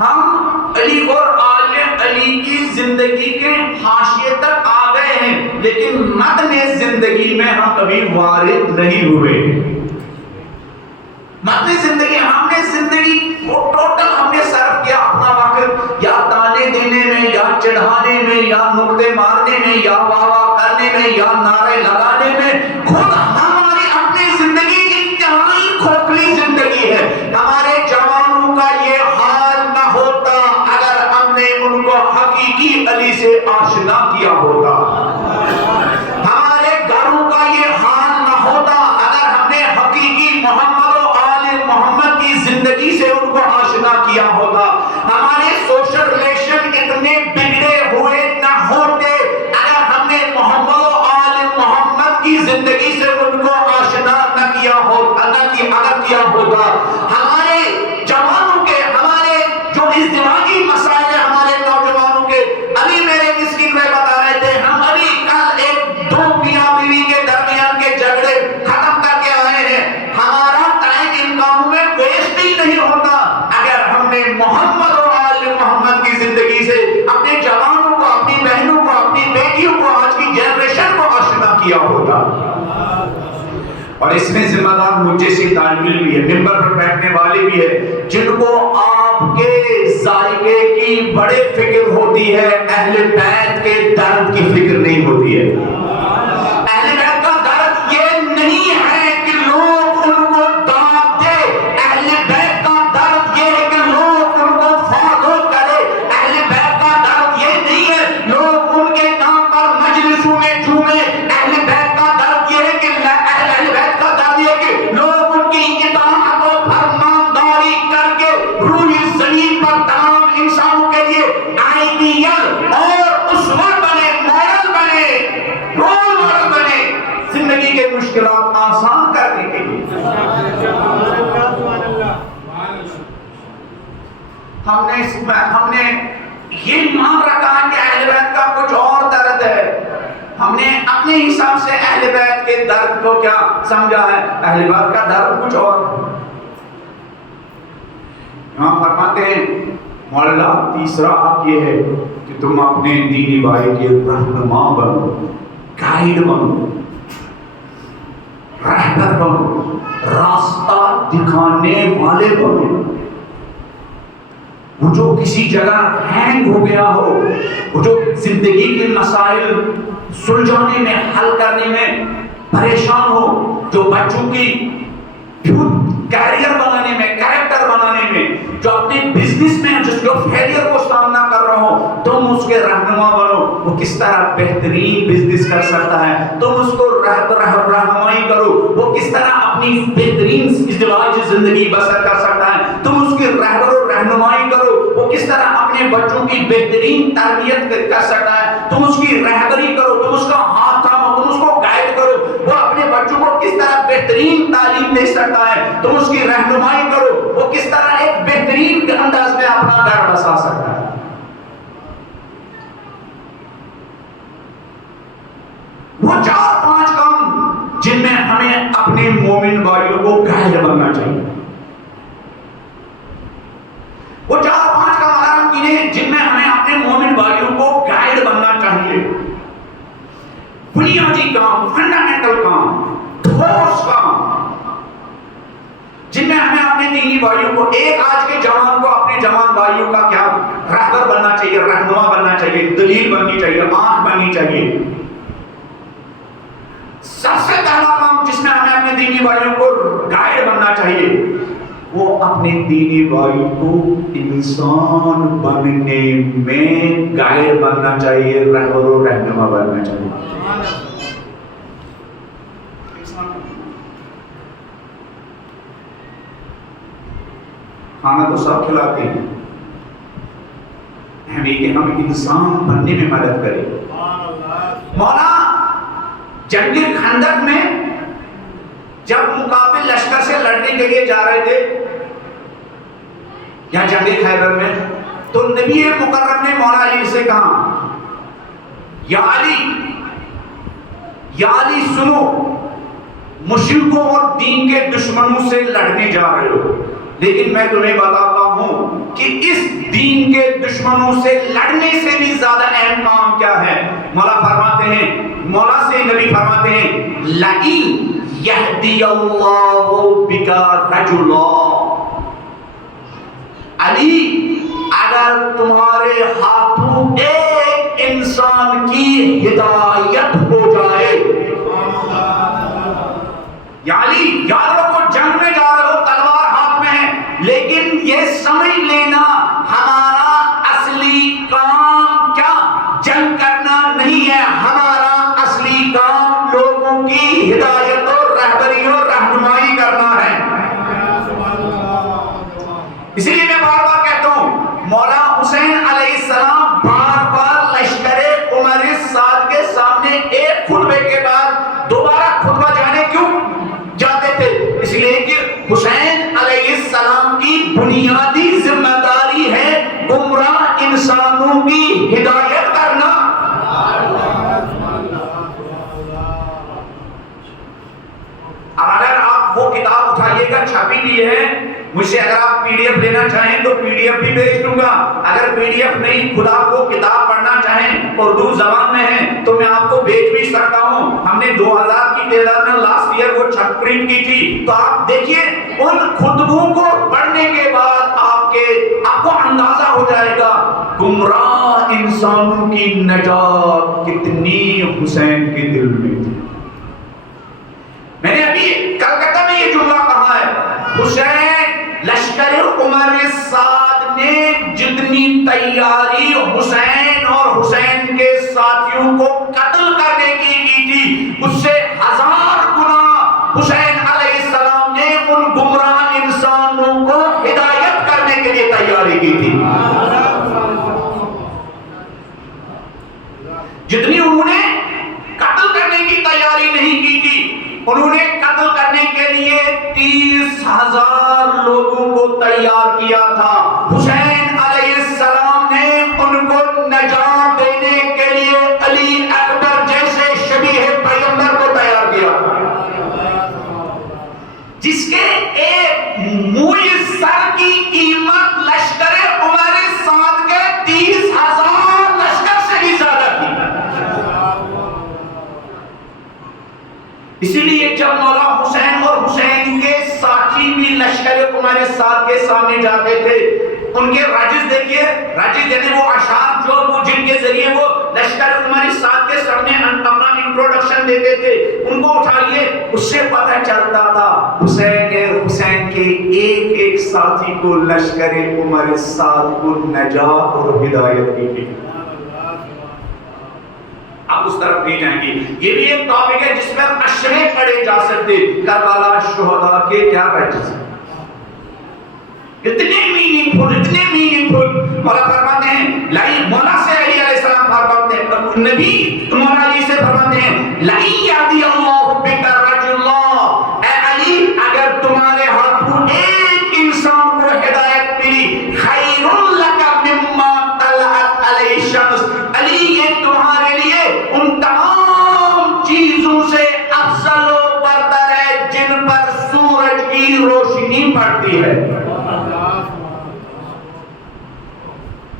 ہم علی اور آل علی کی زندگی کے حاشیے تک آ گئے ہیں، لیکن متن زندگی میں ہم کبھی وارد نہیں ہوئے. متن زندگی ہم نے زندگی ٹوٹل ہم نے صرف کیا اپنا وقت یا تانے دینے میں، یا چڑھانے میں، یا نقطے مارنے میں، یا واہ واہ کرنے میں، یا نعرے لگانے میں. خود ہماری اپنی زندگی انتہائی کھوکھلی زندگی ہے. ہمارے جوانوں کا یہ حال نہ ہوتا اگر ہم نے ان کو حقیقی علی سے آشنا کیا ہوتا. ہمارے گھروں کا یہ حال نہ ہوتا اگر ہم نے حقیقی محمد و آل محمد کی زندگی سے ان کو آشنا کیا ہوتا. ہمارے سوشل ریلیشن اتنے بگڑے ہوئے نہ ہوتے اگر ہم نے محمد و آل محمد کی زندگی سے ان کو آشنا نہ کیا ہوتا. ہمارے جوانوں کے، ہمارے جو ازدواجی مسائل ہیں ہمارے نوجوانوں کے، ابھی میرے مسکین میں بتا رہے تھے، ہم ابھی کل ایک دو میاں بیوی کے درمیان کے جھگڑے ختم کر کے آئے ہیں. ہمارا ٹائم ان کاموں میں ویسٹ ہی نہیں ہوتا اگر ہم نے محمد و آل محمد کی زندگی سے اپنے جوانوں کو، اپنی بہنوں کو، اپنی بیٹیوں کو، آج کی جنریشن کو آشنا کیا ہوتا. اور اس میں ذمہ دار مجھ جیسے طالب علم بھی ہے، ممبر پر بیٹھنے والے بھی ہے، جن کو آپ کے ذائقے کی بڑے فکر ہوتی ہے، اہل بیت کے درد کی فکر نہیں ہوتی ہے. اہل بیت کا درد یہ نہیں ہے کہ لوگ ان کو داد دے، اہل بیت کا درد یہ ہے کہ لوگ ان کو فالو کرے. اہل بیت کا درد یہ نہیں ہے لوگ ان کے نام پر مجلسوں میں جھومے. اہل بیت کا درد یہ ہے کہ اہل بیت کا درد یہ ہے کہ لوگ ان کی اطاعت و فرمانداری کر کے روح زمین پر تمام انسانوں کے لیے آئیڈیل اور اسوہ بنے، ماڈل بنے، رول ماڈل بنے، زندگی کے مشکلات آسان کرنے کے لیے. ہم نے یہ مان رکھا ہے کہ اہل بیت کا کچھ اور درد ہے. ہم نے اپنے حساب سے اہل بیت کے درد کو کیا سمجھا ہے، اہل بیت کا درد کچھ اور. یہاں فرماتے ہیں مولا تیسرا حق یہ ہے کہ تم اپنے دینی بھائی کے رہنما بنو، گائیڈ بنو، رہبر بنو، راستہ دکھانے والے بنو. وہ جو کسی جگہ ہینگ ہو گیا ہو، وہ جو زندگی کے مسائل سلجھانے میں، حل کرنے میں پریشان ہو، جو بچوں کی کیریئر بنانے میں، کریکٹر بنانے میں، جو اپنے بزنس میں جس کو فیلئر کو سامنا کر رہا ہو، تم اس کے رہنما بنو. وہ کس طرح بہترین بزنس کر سکتا ہے، تم اس کو رہنمائی کرو. وہ کس طرح اپنی بہترین ازدواجی زندگی بسر کر سکتا ہے، تم اس کی رہبر و رہنمائی کرو. وہ کس طرح اپنے بچوں کی بہترین تربیت کر سکتا ہے، تم اس کی رہبری کرو، تم اس کا ہاتھ تھامو، تم اس کو گائیڈ کرو. وہ اپنے بچوں کو کس طرح بہترین تعلیم دے سکتا ہے، تم اس کی رہنمائی کرو. وہ کس طرح ایک بہترین انداز میں اپنا گھر بسا سکتا ہے. وہ 4-5 کام جن میں ہمیں اپنے مومن بھائیوں کو گائیڈ بننا چاہیے. وہ 4-5 کام اگر ہم گنے جن میں ہمیں اپنے مومن بھائیوں کو گائیڈ بننا چاہیے. بنیادی کام، فنڈامنٹل کام، ٹھوس کام جن میں ہمیں اپنے دینی بھائیوں کو، ایک آج کے جوان کو اپنے جوان بھائیوں کا کیا رہبر بننا چاہیے، رہنما بننا چاہیے، دلیل بننی چاہیے، آنکھ بننی چاہیے. سب سے پہلا کام جس میں ہمیں اپنے دینی بھائیوں کو گائیڈ بننا چاہیے وہ اپنے دینی بھائی کو انسان بننے میں گائیڈ بننا چاہیے، رہبر و رہنما بننا چاہیے. کھانا تو سب کھلاتے ہیں، ہمیں کہ ہم انسان بننے میں مدد کریں. مولا جنگ خندق میں جب مقابل لشکر سے لڑنے کے لیے جا رہے تھے یا جنگ خیبر میں، تو نبی مکرم نے مولا علی سے کہا یا علی سنو، مشرکوں اور دین کے دشمنوں سے لڑنے جا رہے ہو، لیکن میں تمہیں بتاتا ہوں کہ اس دین کے دشمنوں سے لڑنے سے بھی زیادہ اہم کام کیا ہے. مولا فرماتے ہیں، مولا سے نبی فرماتے ہیں لَئِن يَهْدِيَ اللَّهُ بِكَ رَجُلًا، علی اگر تمہارے ہاتھوں ایک انسان کی ہدایت ہو جائے، یا علی یاد رکھو جنگ میں جا رہے ہو، تلوار ہاتھ میں ہے، لیکن یہ سمجھ لینا ہمارا اصلی کام کیا جنگ کرنا نہیں ہے، ہمارا اصلی کام لوگوں کی ہدایت اور رہبری اور رہنمائی کرنا ہے. اسی لیے میں بار بار کہتا ہوں مولا حسین علیہ السلام بار بار لشکر عمر سعد کے سامنے ایک خطبے کے بعد دوبارہ خطبہ جانے کیوں جاتے تھے؟ اس لیے کہ حسین علیہ السلام کی بنیادی ذمہ داری ہے گمراہ انسانوں کی ہدایت کرنا. اب اگر آپ وہ کتاب اٹھائیے گا، چھپی بھی ہے، مجھ سے اگر آپ پی ڈی ایف لینا چاہیں تو پی ڈی ایف بھی بھیج دوں گا. اگر پی ڈی ایف نہیں، خدا کو کتاب پڑھنا چاہیں اردو زبان میں ہے تو میں آپ کو بھیج بھی سکتا ہوں. ہم نے 2000 کی تعداد میں لاسٹ ایئر وہ چھپ پرنٹ کی تھی، تو آپ دیکھیے ان خطبوں کو پڑھنے کے بعد آپ کو اندازہ ہو جائے گا گمراہ انسانوں کی نجات کتنی حسین کے دل میں تھی. میں نے ابھی کلکتہ میں یہ جملہ کہا ہے، حسین لشکر عمر سعد نے جتنی تیاری حسین اور حسین کے ساتھیوں کو قتل کرنے کی تھی، اس سے 1000 گنا حسین علیہ السلام نے ان گمراہ انسانوں کو ہدایت کرنے کے لیے تیاری کی تھی. جتنی انہوں نے قتل کرنے کی تیاری نہیں کی تھی، انہوں نے قتل کرنے کے لیے 30,000 لوگوں کو تیار کیا تھا. حسین علیہ السلام نے ان کو نجات دینے کے لیے علی اکبر جیسے شبیہ پیغمبر کو تیار کیا، جس کے ایک موئی سر کی قیمت لشکر عمر سعد کے 30,000 لشکر سے بھی زیادہ تھی. اسی لیے جب مولا حسین اور حسین کے ساتھی بھی لشکر عمر سعد کے سامنے جاتے تھے، ان کے راجز دیکھیے، راجز یعنی وہ اشعار جو وہ جن کے ذریعے وہ لشکر عمر سعد کے سامنے اپنا انٹروڈکشن دیتے تھے، ان کو اٹھائیے، اس سے پتہ چلتا تھا حسین کے ایک ایک ساتھی کو لشکر عمر سعد کو نجات اور ہدایت کی تھی. آپ اس طرف نہیں جائیں گے. یہ بھی ایک ٹاپک ہے جس پر اشرے پڑھے جا سکتے. کربلا شہداء کے کیا رجز ہیں، اتنے میننگ فل. مولا فرماتے ہیں مولا سے علی علیہ السلام فرماتے ہیں، نبی مولا علی سے فرماتے ہیں لَئِن يَهْدِيَ اللَّهُ بِكَ رَجُلًا، اے علی اگر تمہارے ہاتھوں ایک انسان کو ہدایت ملی، خَيْرٌ لَكَ مِمَّا طَلَعَتْ عَلَيْهِ الشَّمْسُ، علی یہ تمہارے لیے ان تمام چیزوں سے افضل و برتر ہے جن پر سورج کی روشنی پڑتی ہے.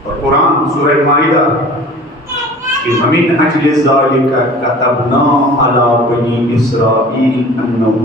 اور قرآن سورہ مائدہ ومن اجل ذلك كتبنا على بني اسرائيل انه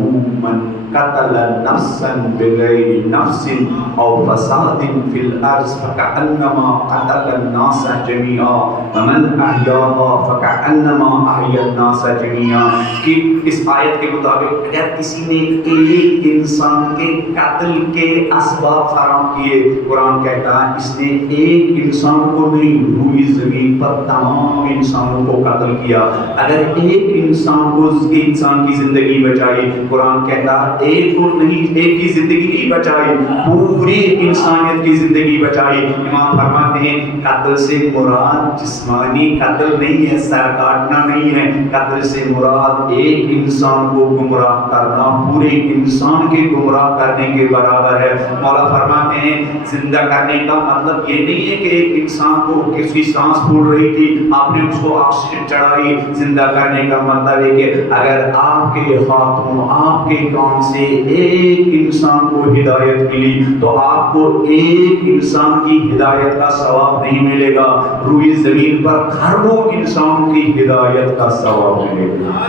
من قتل نفسا بغير نفس او فساد في الارض فكانما قتل الناس جميعا ومن احیاها فكانما احیا الناس جميعا. کہ اس آیت کے مطابق اگر کسی نے ایک انسان کے قتل کے اسباب فراہم کیے، قرآن کہتا ہے اس نے ایک انسان کو نہیں، روئی زمین پر تمام انسانوں کو قتل کیا. اگر ایک انسان کو انسان کی زندگی بچائی، قرآن کہتا ایک کو نہیں، ایک کی زندگی نہیں بچائی، پوری انسانیت کی زندگی بچائی. امام فرماتے ہیں قتل سے مراد جسمانی قتل نہیں ہے، سر کاٹنا نہیں ہے، قتل سے مراد ایک انسان کو گمراہ کرنا پورے انسان کے گمراہ کرنے کے برابر ہے. مولا فرماتے ہیں زندہ کرنے کا مطلب یہ نہیں ہے کہ ایک انسان کو کسی سانس پھول رہی تھی آپ نے اس کو آکسیجن چڑھائی. زندہ کرنے کا مطلب ہے کہ اگر آپ کے ہاتھوں آپ کے کام سے ایک انسان کو ہدایت ملی تو آپ کو ایک انسان کی ہدایت کا ثواب نہیں ملے گا، روئی زمین پر کھربوں انسانوں کی ہدایت کا ثواب ملے گا.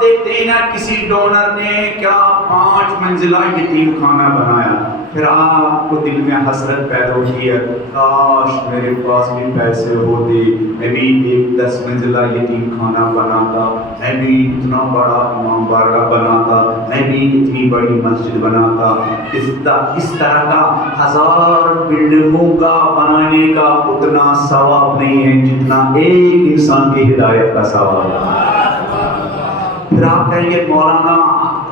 دیکھتے ہیں نا کسی ڈونر نے کیا 5 منزلہ یتیم خانہ بنایا، پھر آپ کو دل میں حسرت پیدا ہوتی ہے کاش میرے پاس بھی پیسے ہوتے، میں بھی ایک 10 منزلہ یتیم خانہ بناتا، میں بھی اتنا بڑا امام بارگاہ بناتا، میں بھی اتنی بڑی مسجد بناتا. اس طرح کا 1000 بلڈنگوں کا بنانے کا اتنا ثواب نہیں ہے جتنا ایک انسان کی ہدایت کا ثواب ہے. پھر آپ کہیں گے مولانا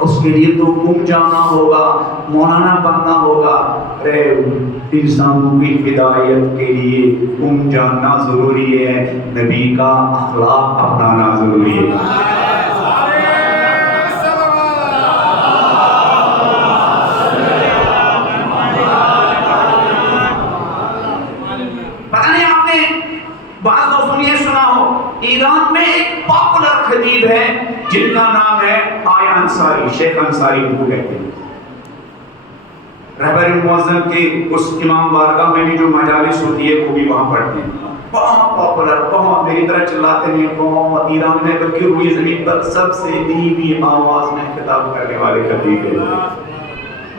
اس کے لیے تو گم جانا ہوگا، مولانا بننا ہوگا. ارے انسانوں کی ہدایت کے لیے گم جاننا ضروری ہے، نبی کا اخلاق اپنانا ضروری ہے. پتہ نہیں آپ نے بعض دوستوں نے یہ سنا ہو، ایران میں ایک پاپولر خطیب ہے جن کا نام ہے آیا انصاری، شیخ انصاری ان کو کہتے ہیں. رہبر المعظم کے اس امام بارگاہ میں بھی جو مجالس ہوتی ہے وہ بھی وہاں پڑھتے ہیں. بہت پاپولر، بہت میری طرح چلاتے ہیں، بہت ایران میں بلکہ روئی زمین پر سب سے دھیمی آواز میں خطاب کرنے والے خطیب ہے.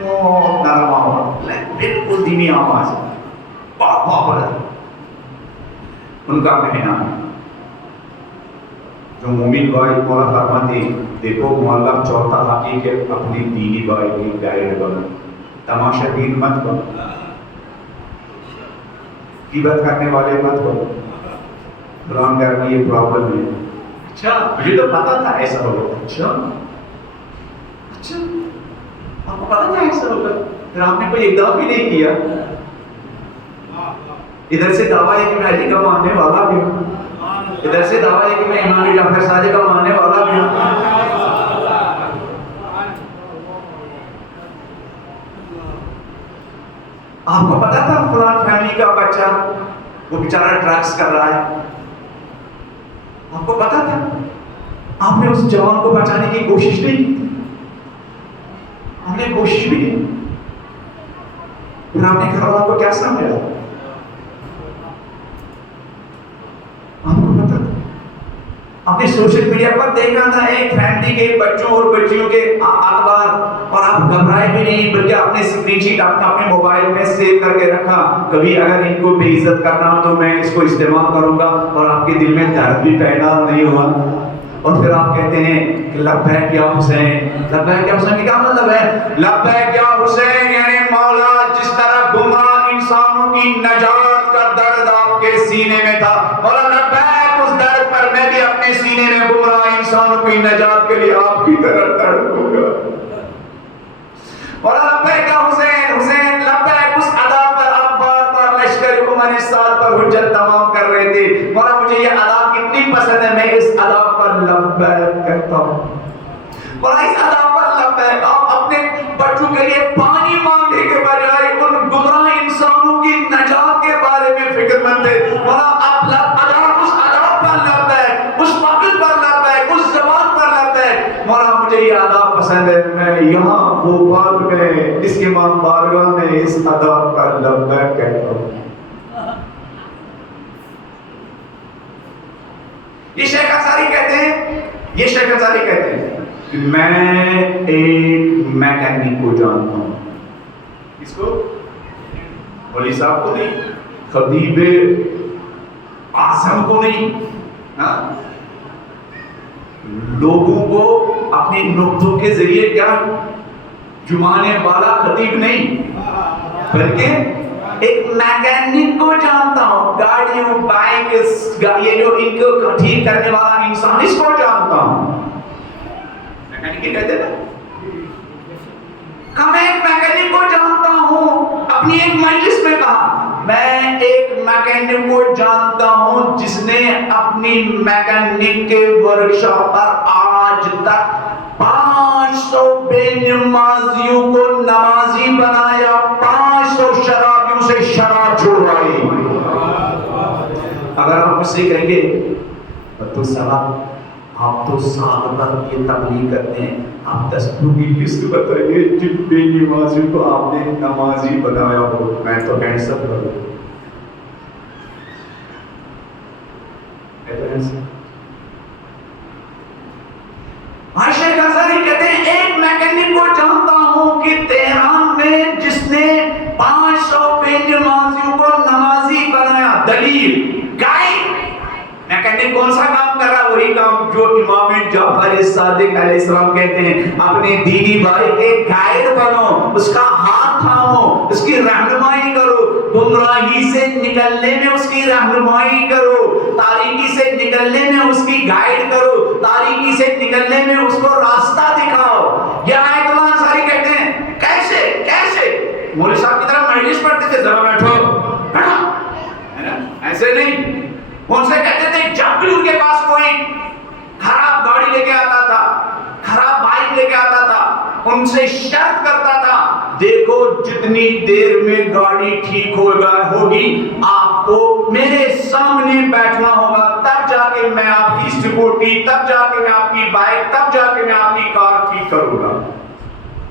بہت نرم آواز، بالکل دھیمی آواز، بہت پاپولر. ان کا کہنا ہے جو مومن بھائی مولا فرماتے دیکھو مؤلف چوتھا حقیق ہے اپنی دینی بھائی کی گائیڈ بنو، تماشا بین مت بنو، غیبت کرنے والے مت بنو. قرآن گھر میں یہ پرابلم ہے. اچھا مجھے تو پتا تھا ایسا ہوگا. اچھا آپ کو پتا تھا ایسا ہوگا، پھر آپ نے کوئی اقدام بھی نہیں کیا. ادھر سے دعویٰ ہے کہ میں علی کا ماننے والا بھی ہوں، ادھر سے دعویٰ ہے کہ میں امام جعفر صادق کا ماننے والا بھی ہوں. آپ کو پتا تھا فلان فیملی کا بچہ وہ بیچارہ ڈرگس کر رہا ہے، آپ کو پتا تھا؟ آپ نے اس جوان کو بچانے کی کوشش نہیں کی تھی، آپ نے کوشش بھی کی. پھر آپ نے گھر والوں کو کیا سمجھا؟ آپ کو پتا تھا؟ آپ نے سوشل میڈیا پر دیکھا تھا ایک فیملی کے بچوں اور بچیوں کے اخبار، اور آپ گھبرائے بھی نہیں بلکہ آپ نے اسکرین شیٹ اپنے موبائل میں سیو کر کے رکھا، کبھی اگر ان کو بے عزت کرنا ہو تو میں اس کو استعمال کروں گا. اور آپ کے دل میں درد بھی پیدا نہیں ہوا. اور پھر آپ کہتے ہیں کہ لبیک یا حسین. لبیک یا حسین کیا مطلب ہے؟ لبیک یا حسین یعنی مولا جس طرح گمراہ انسانوں کی نجات کا درد آپ کے سینے میں تھا، مولا لبیک اس درد پر میں بھی اپنے سینے میں گمراہ انسانوں کی نجات کے لیے آپ کی طرح تڑپوں گا. مولا لبیک یا حسین، حسین لبیک اس ادا پر آپ بار بار لشکر عمر ساتھ پر حجت تمام کر رہے تھے. مولا مجھے یہ ادا کتنی پسند ہے، میں اس ادا پر لبیک کہتا ہوں. مولا اس ادا پر لبیک. آپ اپنے بچوں کے لیے پانی مانگنے کے بجائے ان گمراہ انسانوں کی نجات کے بارے میں فکر مند تھے. مولا آپ اس ادا پر لبیک، اس وقت پر لبیک، اس زبان پر لبیک. مولا مجھے یہ ادا پسند ہے، میں یہاں وہ پل میں اس امام بارگاہ میں اس ادا کا لبیک کہتا ہوں. یہ شیخ انصاری کہتے ہیں کہ میں ایک میکینک کو جانتا ہوں. کس کو؟ ولی صاحب کو نہیں, خطیب اعظم کو نہیں, لوگوں کو اپنے نقطوں کے ذریعے کیا جمانے والا خطیب نہیں, بلکہ ایک میکینک کو جانتا ہوں. گاڑیوں بائک یہ جو ان کو ٹھیک کرنے والا انسان, اس کو جانتا ہوں. میکینک کہتے ہیں کہ میں ایک میکینک کو جانتا ہوں. اپنی ایک مجلس میں کہا میں ایک میکینک کو جانتا ہوں جس نے اپنی میکینک کے ورکشاپ پر آج تک 500 بے نمازیوں کو نمازی بنایا, 500 شرابیوں سے شراب چھڑوائی. اگر آپ مجھ سے کہیں گے تو صاحب آپ تو سال بھر یہ تبلیغ کرتے ہیں, آپ 10 کی لسٹ بتائیے جن بے نمازیوں کو آپ نے نمازی بنایا ہو, میں تو ہینڈسپ کروں. شیخ انصاری کہتے ہیں ایک میکینک کو جانتا ہوں کہ تہران میں جس نے 500 بے نمازیوں کو نمازی بنایا. دلیل گائے میکینک کون سا کام کر رہا, وہی کام جو امام جعفر صادق علیہ السلام کہتے ہیں اپنے دینی بھائی کے گائیڈ بنو, اس کا ہاتھ تھامو, اس کی رہنمائی کرو, گمراہی سے نکلنے میں اس کی رہنمائی کرو, تاریکی سے نکلنے میں اس کی گائیڈ کرو, تاریکی سے نکلنے میں اس کو راستہ دکھاؤ. یہ آیت اللہ انصاری کہتے ہیں کیسے مولوی صاحب کی طرح مجلس پڑھتے تھے, ذرا بیٹھو, ایسے نہیں. ان سے کہتے تھے جب بھی ان کے پاس کوئی خراب گاڑی لے کے آتا تھا, خراب بائک لے کے آتا تھا, ان سے شرط کرتا تھا دیکھو جتنی دیر میں گاڑی ٹھیک ہوگی آپ کو میرے سامنے بیٹھنا ہوگا, تب جا کے میں آپ کی سکوٹی, تب جا کے میں آپ کی بائک, تب جا کے میں آپ کی کار ٹھیک کروں گا,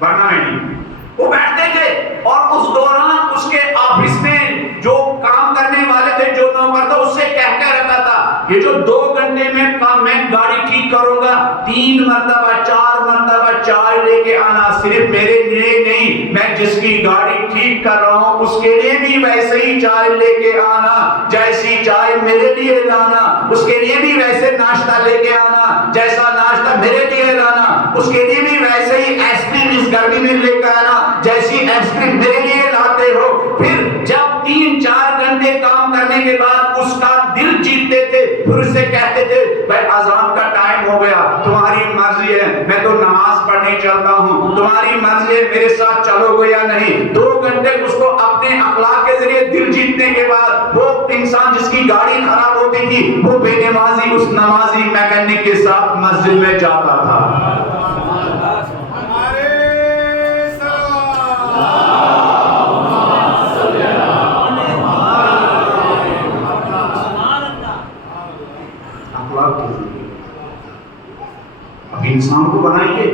ورنہ میں نہیں. وہ بیٹھتے تھے اور اس دوران اس کے آفس میں جو کام کرنے والے تھے, جو نوکر تھا, اس سے کہہ کے رکھا تھا یہ جو 2 گھنٹے میں گاڑی ٹھیک کروں گا 3 مرتبہ 4 مرتبہ چائے لے کے آنا, صرف میرے لیے نہیں, میں جس کی گاڑی ٹھیک کر رہا ہوں اس کے لیے بھی ویسے ہی چائے لے کے آنا, جیسی چائے میرے لیے لانا, اس کے لیے بھی ویسے ناشتہ لے کے آنا, جیسا ناشتہ میرے لیے لانا, اس کے لیے بھی ویسے ہی آئس کریم اس گرمی میں لے کے آنا جیسی آئس کریم میرے لیے لاتے ہو. پھر جب 3-4 گھنٹے کام کرنے کے بعد اس کا دل جیتتے تھے, پھر اس سے کہتے تھے بھائی اذان کا ٹائم ہو گیا, تمہاری مرضی ہے, میں تو نماز پڑھنے چلتا ہوں, تمہاری مرضی ہے میرے ساتھ چلو گے یا نہیں. 2 گھنٹے اس کو اپنے اخلاق کے ذریعے دل جیتنے کے بعد وہ انسان جس کی گاڑی خراب ہوتی تھی وہ بے نمازی اس نمازی میکینک کے ساتھ مسجد میں جاتا تھا. اب انسان کو بنائیے,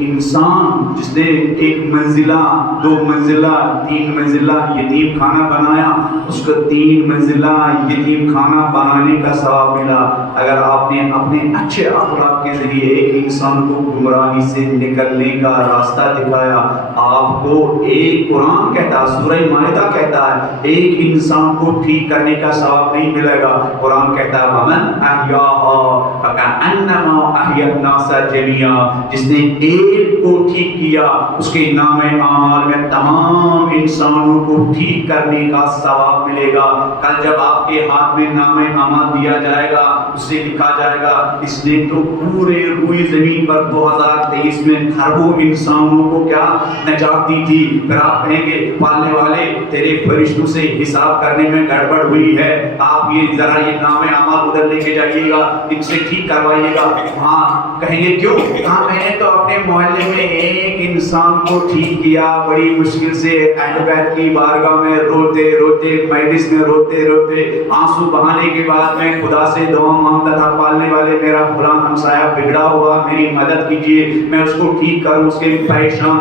انسان جس نے 1 منزلہ 2 منزلہ 3 منزلہ یتیم خانہ بنایا, اس کو 3 منزلہ یتیم خانہ بنانے کا ثواب ملا. اگر آپ نے اپنے اچھے اخلاق کے ذریعے ایک انسان کو گمراہی سے نکلنے کا راستہ دکھایا, آپ کو ایک قرآن کہتا ہے, سورہ مائدہ کہتا ہے ایک انسان کو ٹھیک کرنے کا ثواب نہیں ملے گا. قرآن کہتا ہے وَمَنْ أَحْيَاهَا فَكَأَنَّمَا أَحْيَا النَّاسَ جَمِيعًا, جس نے ایک کو ٹھیک کیا اس کے نام اعمال میں تمام انسانوں کو ٹھیک کرنے کا ثواب ملے گا. کل جب آپ کے ہاتھ میں نام اعمال دیا جائے گا, اس سے لکھا جائے گا اس نے تو پورے روئی زمین پر 2023 میں کھربوں انسانوں کو کیا نجات دی تھی. پھر آپ کہیں گے پالنے والے تیرے فرشتوں سے حساب کرنے میں گڑبڑ ہوئی ہے, آپ یہ ذرا یہ نام اعمال ادھر لے کے جائیے گا, ان سے ٹھیک کروائیے گا. ہاں کہیں گے کیوں؟ ہاں میں نے تو اپنے محلے میں ایک انسان کو ٹھیک کیا, بڑی مشکل سے اہل بیت کی بارگاہ میں روتے روتے, مجلس میں روتے روتے آنسو بہانے کے بعد میں خدا سے دعا مانگتا تھا, پالنے والے میرا فلاں ہمسایہ بگڑا ہوا, میری مدد کیجیے, میں اس کو ٹھیک کروں, اس کی پریشان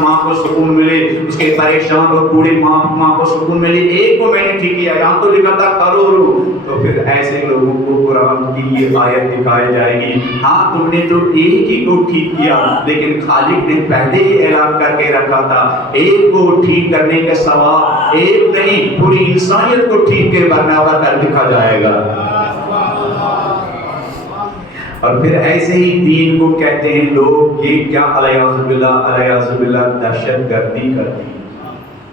ماں کو سکون ملے, اس کے پریشان اور بوڑھے ماں کو سکون ملے. ایک کو میں نے ٹھیک کیا, یہاں تو لکھا تھا کروڑوں. تو پھر ایسے لوگوں کو قرآن کی یہ آیت دکھائی جائے گی, ہاں تم نے تو ایک ہی کو ٹھیک کیا, لیکن خالق نے پہلے ہی اعلان کر کے رکھا تھا ایک کو ٹھیک کرنے کا ثواب ایک نہیں پوری انسانیت کو ٹھیک کے برابر کر دکھا جائے گا. اور پھر ایسے ہی دین کو کہتے ہیں لوگ یہ کیا علیہ باللہ دہشت گردی کرتی,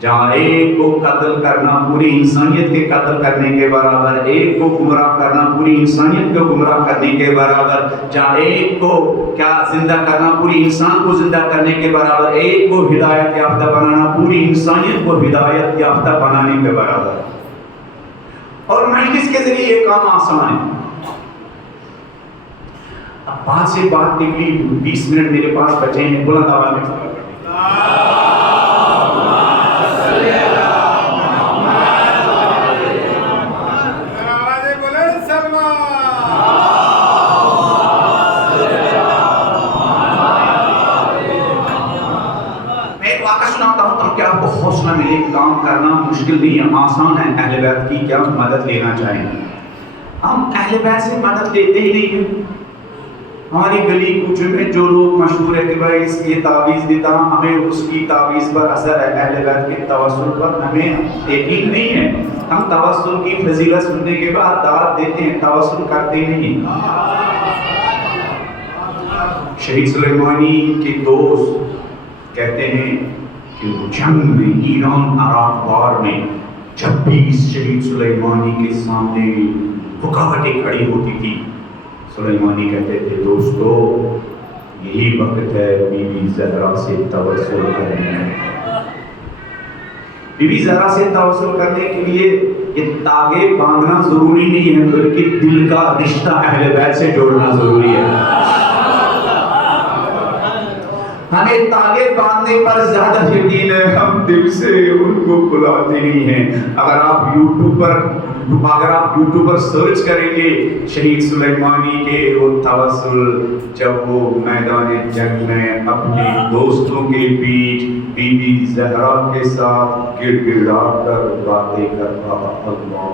جہاں ایک کو قتل کرنا پوری انسانیت کے قتل کرنے کے برابر, ایک کو گمراہ کرنا پوری انسانیت کو گمراہ کرنے کے برابر, جہاں ایک کو کیا زندہ کرنا پوری انسان کو زندہ کرنے کے برابر, ایک کو ہدایت یافتہ بنانا پوری انسانیت کو ہدایت یافتہ بنانے کے برابر. اور مجلس کے ذریعے یہ کام آسان ہے. اب بات سے بات نکلی, 20 منٹ میرے پاس بچے ہیں, بلند آواز میں حوصلہ ملے. کام کرنا مشکل نہیں ہے, آسان ہے. اہل بیت کی کیا مدد لینا چاہیں, ہم اہل بیت سے مدد لیتے ہی نہیں ہیں. ہماری گلی کوچے میں جو لوگ مشہور ہے کہ بھائی اس یہ تعویذ دیتا, ہمیں اس کی تعویذ پر اثر ہے, اہل بیت کے توسل پر ہمیں یقین نہیں ہے. ہم توسل کی فضیلت سننے کے بعد دعوت دیتے ہیں, توسل کرتے نہیں. شہید سلیمانی کے دوست کہتے ہیں جنگ میں ایران عراق وار میں جب بھی شہید سلیمانی کے سامنے رکاوٹیں کھڑی ہوتی تھی, سلیمانی کہتے تھے دوستو یہی وقت ہے بی بی زہرا سے توسل کرنے کا. بی بی زہرا سے توسل کرنے کے لیے یہ تاگے باندھنا ضروری نہیں ہے, بلکہ دل کا رشتہ اہل بیت سے جوڑنا ضروری ہے. ہمیں تاگے باندھنے پر زیادہ یقین ہے, ہم دل سے ان کو بلاتے نہیں ہیں. اگر آپ یوٹیوب پر سرچ کریں گے شہید سلیمانی کے وہ توسل, جب وہ میدان جنگ میں اپنے دوستوں کے بیچ بی بی زہرا کے ساتھ گر گڑا کر باتیں کرتا, اللہ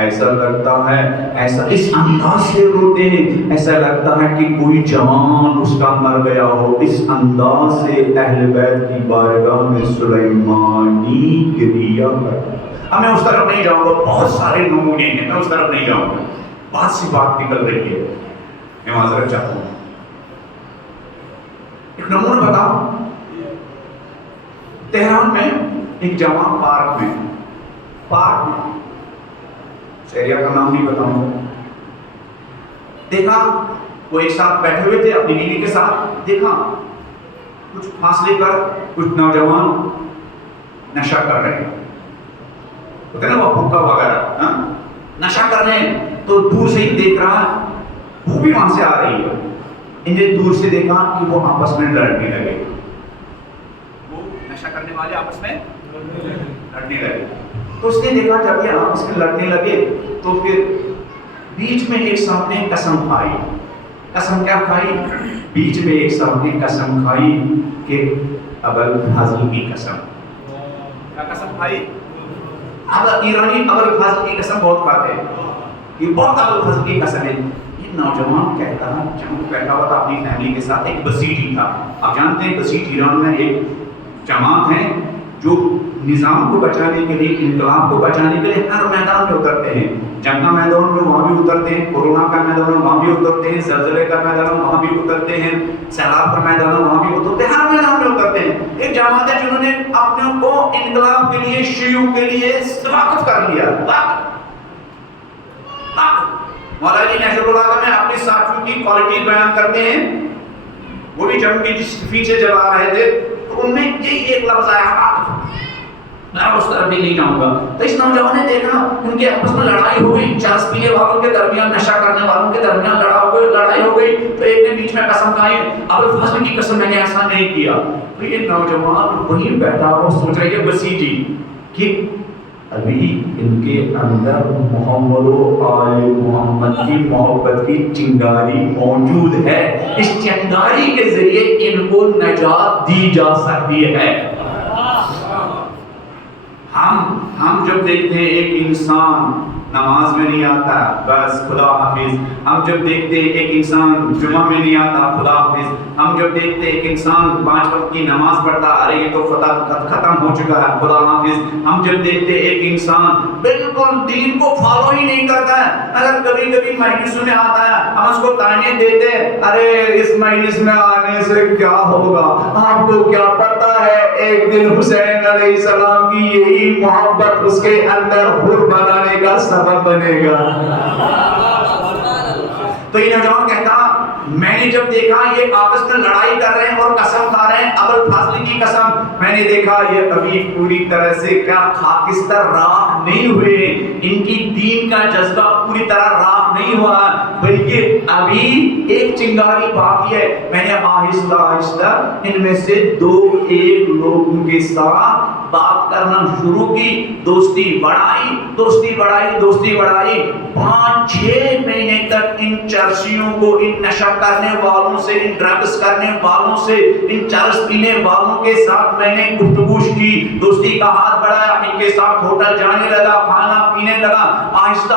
ایسا لگتا ہے, ایسا اس انداز سے روتے ہیں, ایسا لگتا ہے کہ کوئی جوان اس کا مر گیا ہو. اس انداز سے اہل بیت کی بارگاہ میں سلیمانی گریہ کرتا. اب میں اس طرف نہیں جاؤں گا, بہت سارے نمونے ہیں, میں اس طرف نہیں جاؤں گا. بات سی بات نکل رہی ہے, میں معذرت چاہتا ہوں. ایک نمونہ بتاؤ, تہران میں ایک جوان پارک میں ایریا کا نام نہیں بتاؤں گا, دیکھا وہ ایک ساتھ بیٹھے ہوئے تھے اپنی بیوی کے ساتھ. دیکھا کچھ فاصلے پر کچھ نوجوان نشہ کر رہے ہیں, ہوتے نا وہ بھوکا وغیرہ نشہ کر رہے ہیں. تو دور سے ہی دیکھ رہا, وہ بھی وہاں سے آ رہی ہے. انہیں دور سے دیکھا کہ وہ آپس میں لڑنے لگے, وہ نشہ کرنے والے آپس میں لڑنے لگے. تو اس نے دیکھا جب یہ آپس میں لڑنے لگے تو پھر بیچ میں ایک صاحب نے قسم کھائی. قسم کیا کھائی؟ بیچ میں ایک صاحب نے قسم کھائی کہ ابوالفضل کی قسم. کیا قسم کھائی؟ اب ایرانی ابوالفضل کی قسم بہت کھاتے ہیں, یہ بہت ابوالفضل کی قسم ہے. یہ نوجوان کہتا ہے, جب بیٹھا ہوا تھا اپنی فیملی کے ساتھ, ایک بسیجی تھا. آپ جانتے ہیں بسیج ایران میں ایک جماعت ہے جو نظام کو بچانے کے لیے, انقلاب کو بچانے کے لیے ہر میدان میں اترتے ہیں. جنگ کا میدان میں وہاں بھی اترتے ہیں, کورونا کا میدان میں وہاں بھی اترتے ہیں, زلزلے کا میدان میں وہاں بھی اترتے ہیں, سیلاب کا میدان میں وہاں بھی اترتے ہیں, ہر میدان میں اترتے ہیں. ایک جماعت ہے جنہوں نے اپنے کو انقلاب کے لیے, شیوع کے لیے واقف کر لیا. مولانا جی نہر اللہ میں اپنے ساتھیوں کی کوالٹی بیان کرتے ہیں. وہ بھی جنگ کی پیچھے جب آ رہے تھے تو ان میں یہی ایک لفظ آیا, میں اس طرف بھی نہیں جاؤں گا. تو اس نوجوان نے دیکھا ان کے آپس میں لڑائی ہو گئی, چرس پینے والوں کے درمیان, نشہ کرنے والوں کے درمیان لڑائی ہو گئی. تو ایک نے بیچ میں قسم کھائی, ابوالفضل کی قسم, میں نے ایسا نہیں کیا. تو یہ نوجوان وہیں بیٹھا وہ سوچ رہی ہے بسیٹی کہ ابھی ان کے اندر محمد و آل محمد کی محبت کی چنگاری موجود ہے. اس چنگاری کے ذریعے ان کو نجات دی جا سکتی ہے. ہم جب دیکھتے ہیں ایک انسان نماز میں نہیں آتا بس خدا حافظ, ہم جب دیکھتے ہیں ایک انسان جمعہ میں نہیں آتا خدا حافظ, ہم جب دیکھتے ہیں ایک انسان 5 وقت کی نماز پڑھتا ارے یہ تو ختم ہو چکا ہے خدا حافظ, ہم جب دیکھتے ہیں ایک انسان بالکل دین کو فالو ہی نہیں کرتا ہے, اگر کبھی کبھی مجلسوں میں آتا ہے ہم اس کو تانے دیتے ہیں ارے اس مجلس میں آنے سے کیا ہوگا, آپ کو کیا پتا ہے ایک دن حسین علیہ السلام کی یہی محبت اس کے اندر حر بنانے کا سبب بنے گا. تو یہ نوجوان کہتا میں نے جب دیکھا یہ آپس میں لڑائی کر رہے ہیں اور قسم کھا رہے ہیں ابوالفضل کی قسم, میں نے دیکھا یہ ابھی پوری طرح سے کیا خاکستر راکھ نہیں ہوئے, ان کی دین کا جذبہ پوری طرح راکھ نہیں ہوا, بلکہ ابھی ایک چنگاری باقی ہے. میں نے آہستہ آہستہ ان میں سے 2-1 لوگوں کے ساتھ بات کرنا شروع کی, دوستی بڑھائی 5-6 مہینے تک ان چرسیوں کو, ان نشہ کرنے والوں سے, ان ڈرگس کرنے والوں سے, ان چرس پینے والوں کے ساتھ میں نے گفتگو کی, دوستی کا ہاتھ بڑھایا, ان کے ساتھ ہوٹل جانے لگا, کھانا پینے لگا. آہستہ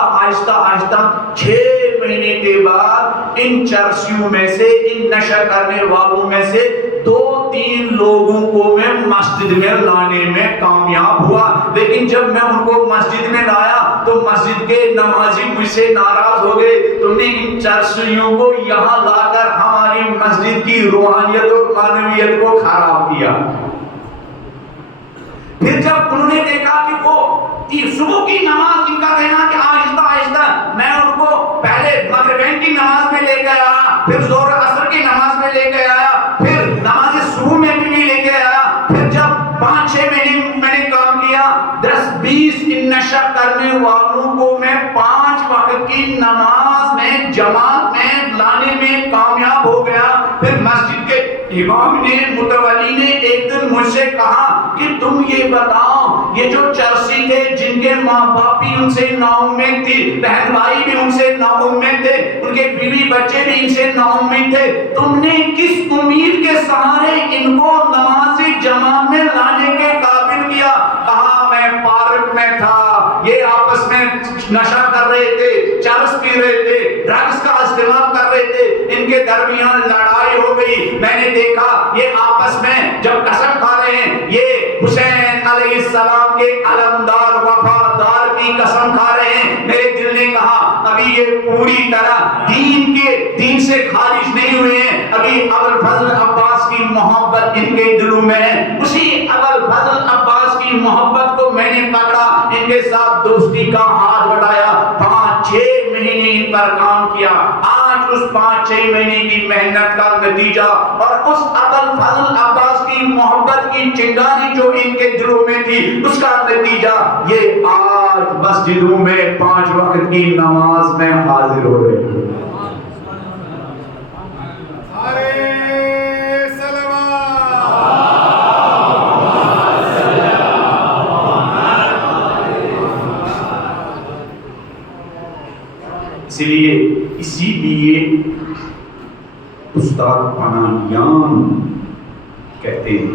6 مہینے کے بعد ان چرسیوں میں سے, ان نشہ کرنے والوں میں سے 2-3 لوگوں کو میں مسجد میں لانے میں کامیاب ہوا. لیکن جب میں ان کو مسجد میں لایا تو مسجد کے نمازی مجھ سے ناراض ہو گئے, تم نے ان چرسیوں کو یہاں لا کر ہماری مسجد کی روحانیت اور معنویت کو خراب کیا. پھر جب انہوں نے دیکھا کہ وہ صبح کی نماز, ان کا کہنا کہ آہستہ میں ان کو پہلے مغربین کی نماز میں لے کے آیا, پھر ظہر عصر کی نماز میں لے کے آیا, پھر نماز صبح میں بھی لے کے آیا. پھر جب 5-6 مہینے میں نے کام کیا, 10-20 ان نشہ کرنے والوں کو میں 5 وقت کی نماز میں جماعت میں لانے میں کامیاب ہو گیا. پھر مسجد کے امام نے, متولی نے ایک دن مجھ سے کہا کہ تم یہ بتاؤ, یہ جو چرسی تھے جن کے ماں باپ بھی ان سے نا امید تھی, بہن بھائی بھی ان سے نا امید تھے, ان کے بیوی بچے بھی ان سے نا امید تھے, تم نے کس امید کے سہارے ان کو نماز جماعت میں لانے کے قابل کیا؟ کہا میں پارک میں تھا, یہ آپس میں نشہ کر رہے تھے, چرس پی رہے تھے, ڈرگس کا استعمال کر رہے تھے, ان کے درمیان لڑائی ہو گئی. میں نے دیکھا یہ آپس میں جب قسم کھا رہے ہیں, یہ حسین علیہ السلام کے علمدار وفادار کی قسم کھا رہے ہیں. میرے دل نے کہا ابھی یہ پوری طرح دین سے خارج نہیں ہوئے ہیں, ابھی ابوالفضل عباس کی محبت ان کے دلوں میں ہے. اسی ابوالفضل عباس کی محبت کو میں نے پکڑا, ان کے ساتھ دوستی کا ہاتھ بڑھایا, 5-6 مہینے ان پر کام کیا. آج اس 5-6 مہینے کی محنت کا نتیجہ اور اس ابوالفضل عباس کی محبت کی چنگاری جو ان کے دلوں میں تھی, اس کا نتیجہ یہ آج مسجدوں میں 5 وقت کی نماز میں حاضر ہو رہے ہیں. اسی لیے استاد پناہیان کہتے ہیں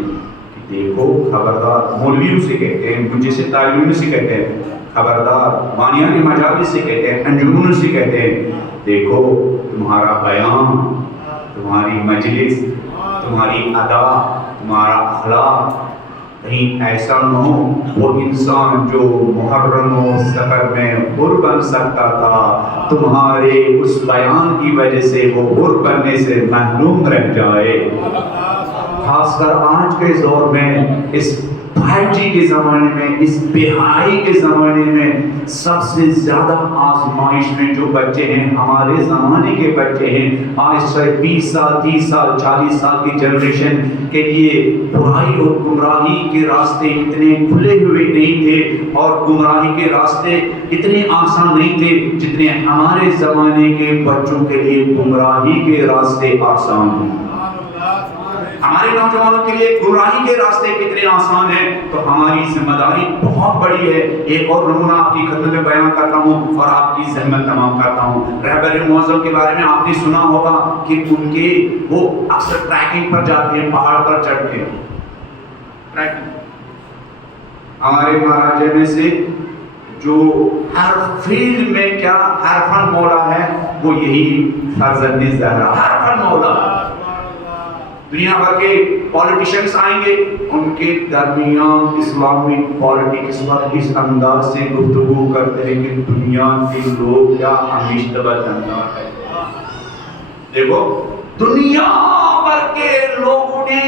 کہ دیکھو خبردار, مولویوں سے کہتے ہیں, مجھے سے تعلیموں سے کہتے ہیں خبردار, بانیان مجالس سے کہتے ہیں, انجمنوں سے کہتے ہیں, دیکھو تمہارا بیان, تمہاری مجلس, تمہاری ادا, تمہارا اخلاق کہیں ایسا نہ ہو وہ انسان جو محرم و سفر میں حر بن سکتا تھا, تمہارے اس بیان کی وجہ سے وہ حر بننے سے محروم رہ جائے. خاص کر آج کے دور میں اس 5G کے زمانے میں, اس بہائی کے زمانے میں سب سے زیادہ آزمائش میں جو بچے ہیں ہمارے زمانے کے بچے ہیں. آج سے 20 سال 30 سال 40 سال کی جنریشن کے لیے برائی اور گمراہی کے راستے اتنے کھلے ہوئے نہیں تھے اور گمراہی کے راستے اتنے آسان نہیں تھے جتنے ہمارے زمانے کے بچوں کے لیے گمراہی کے راستے آسان ہیں. ہمارے نوجوانوں کے لیے گمراہی کے راستے کتنے آسان ہیں, تو ہماری ذمہ داری بہت بڑی ہے. ایک اور نمونہ آپ کی خدمت میں بیان کرتا ہوں اور آپ کی زحمت تمام کرتا ہوں. رہبر معظم کے بارے میں آپ نے سنا ہوگا کہ ان کے وہ اکثر ٹریکنگ پر جاتے ہیں, پہاڑ پر چڑھتے ہیں. ہمارے مہاراجے میں سے جو ہر فیلڈ میں کیا ہر فن مولا ہے وہ یہی فرزند زہرا. ہر فن مولا, دنیا بھر کے پولیٹیشنز آئیں گے, ان کے درمیان اسلامک پولیٹکس پر اس انداز سے گفتگو کرتے ہیں کہ دنیا کے لوگ کیا ہمیشہ انداز ہے. دیکھو دنیا بھر کے لوگوں نے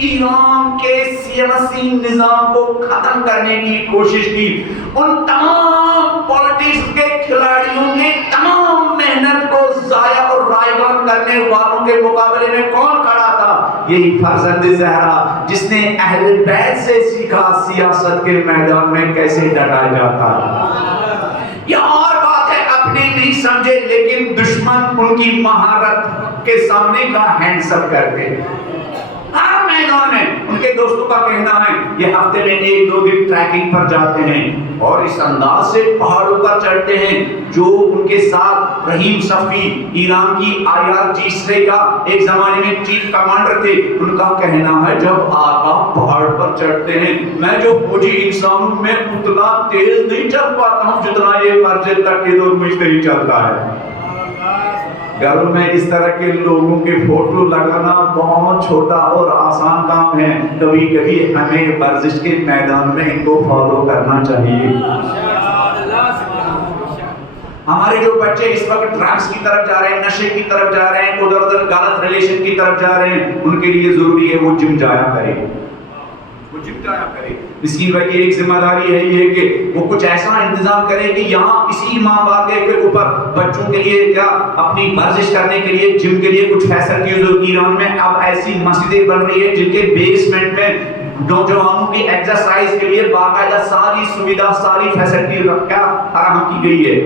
ایران کے سیاسی نظام کو ختم کرنے کی کوشش کی. ان تمام پولیٹکس کے کھلاڑیوں نے تمام محنت کو ضائع اور رائگان کرنے والوں کے مقابلے میں کون کھڑا تھا؟ یہی فرزند زہرا, جس نے اہل بیت سے سیکھا سیاست کے میدان میں کیسے ڈٹا جاتا ہے. یہ اور بات ہے اپنے نہیں سمجھے لیکن دشمن ان کی مہارت کے سامنے کا ہینڈس اپ کرتے ہیں. ہر میدان میں ان کے دوستوں کا کہنا ہے یہ ہفتے میں 1-2 دن ٹریکنگ پر جاتے ہیں اور اس انداز سے پہاڑوں پر چڑھتے ہیں. جو ان کے ساتھ رحیم صفی ایران کی IRGC کا ایک زمانے میں چیف کمانڈر تھے, ان کا کہنا ہے جب آپ پہاڑ پر چڑھتے ہیں میں جو فوجی انسان ہوں میں اتنا تیز نہیں چل پاتا ہوں جتنا یہ فرزند تک کے دور مجھ نہیں چلتا ہے. گھروں میں اس طرح کے لوگوں کے فوٹو لگانا بہت چھوٹا اور آسان کام ہے. کبھی کبھی ہمیں ورزش کے میدان میں ان کو فالو کرنا چاہیے. ہمارے جو بچے اس وقت ڈرگس کی طرف جا رہے ہیں, نشے کی طرف جا رہے ہیں, ادھر ادھر غلط ریلیشن کی طرف جا رہے ہیں, ان کے لیے ضروری ہے وہ جم جایا کرے. مسکین بھائی کی ایک ذمہ داری ہے یہ کہ وہ کچھ ایسا انتظام کرے کہ یہاں اسی امام باغ کے اوپر بچوں کے لیے کیا اپنی ورزش کرنے کے لیے جم کے لیے کچھ فیسلٹیز ہو. ایران میں اب ایسی مسجدیں بن رہی ہے جن کے بیسمنٹ میں نوجوانوں کی ایکسرسائز کے لیے باقاعدہ ساری سویدھا ساری فیسلٹی فراہم کی گئی ہے.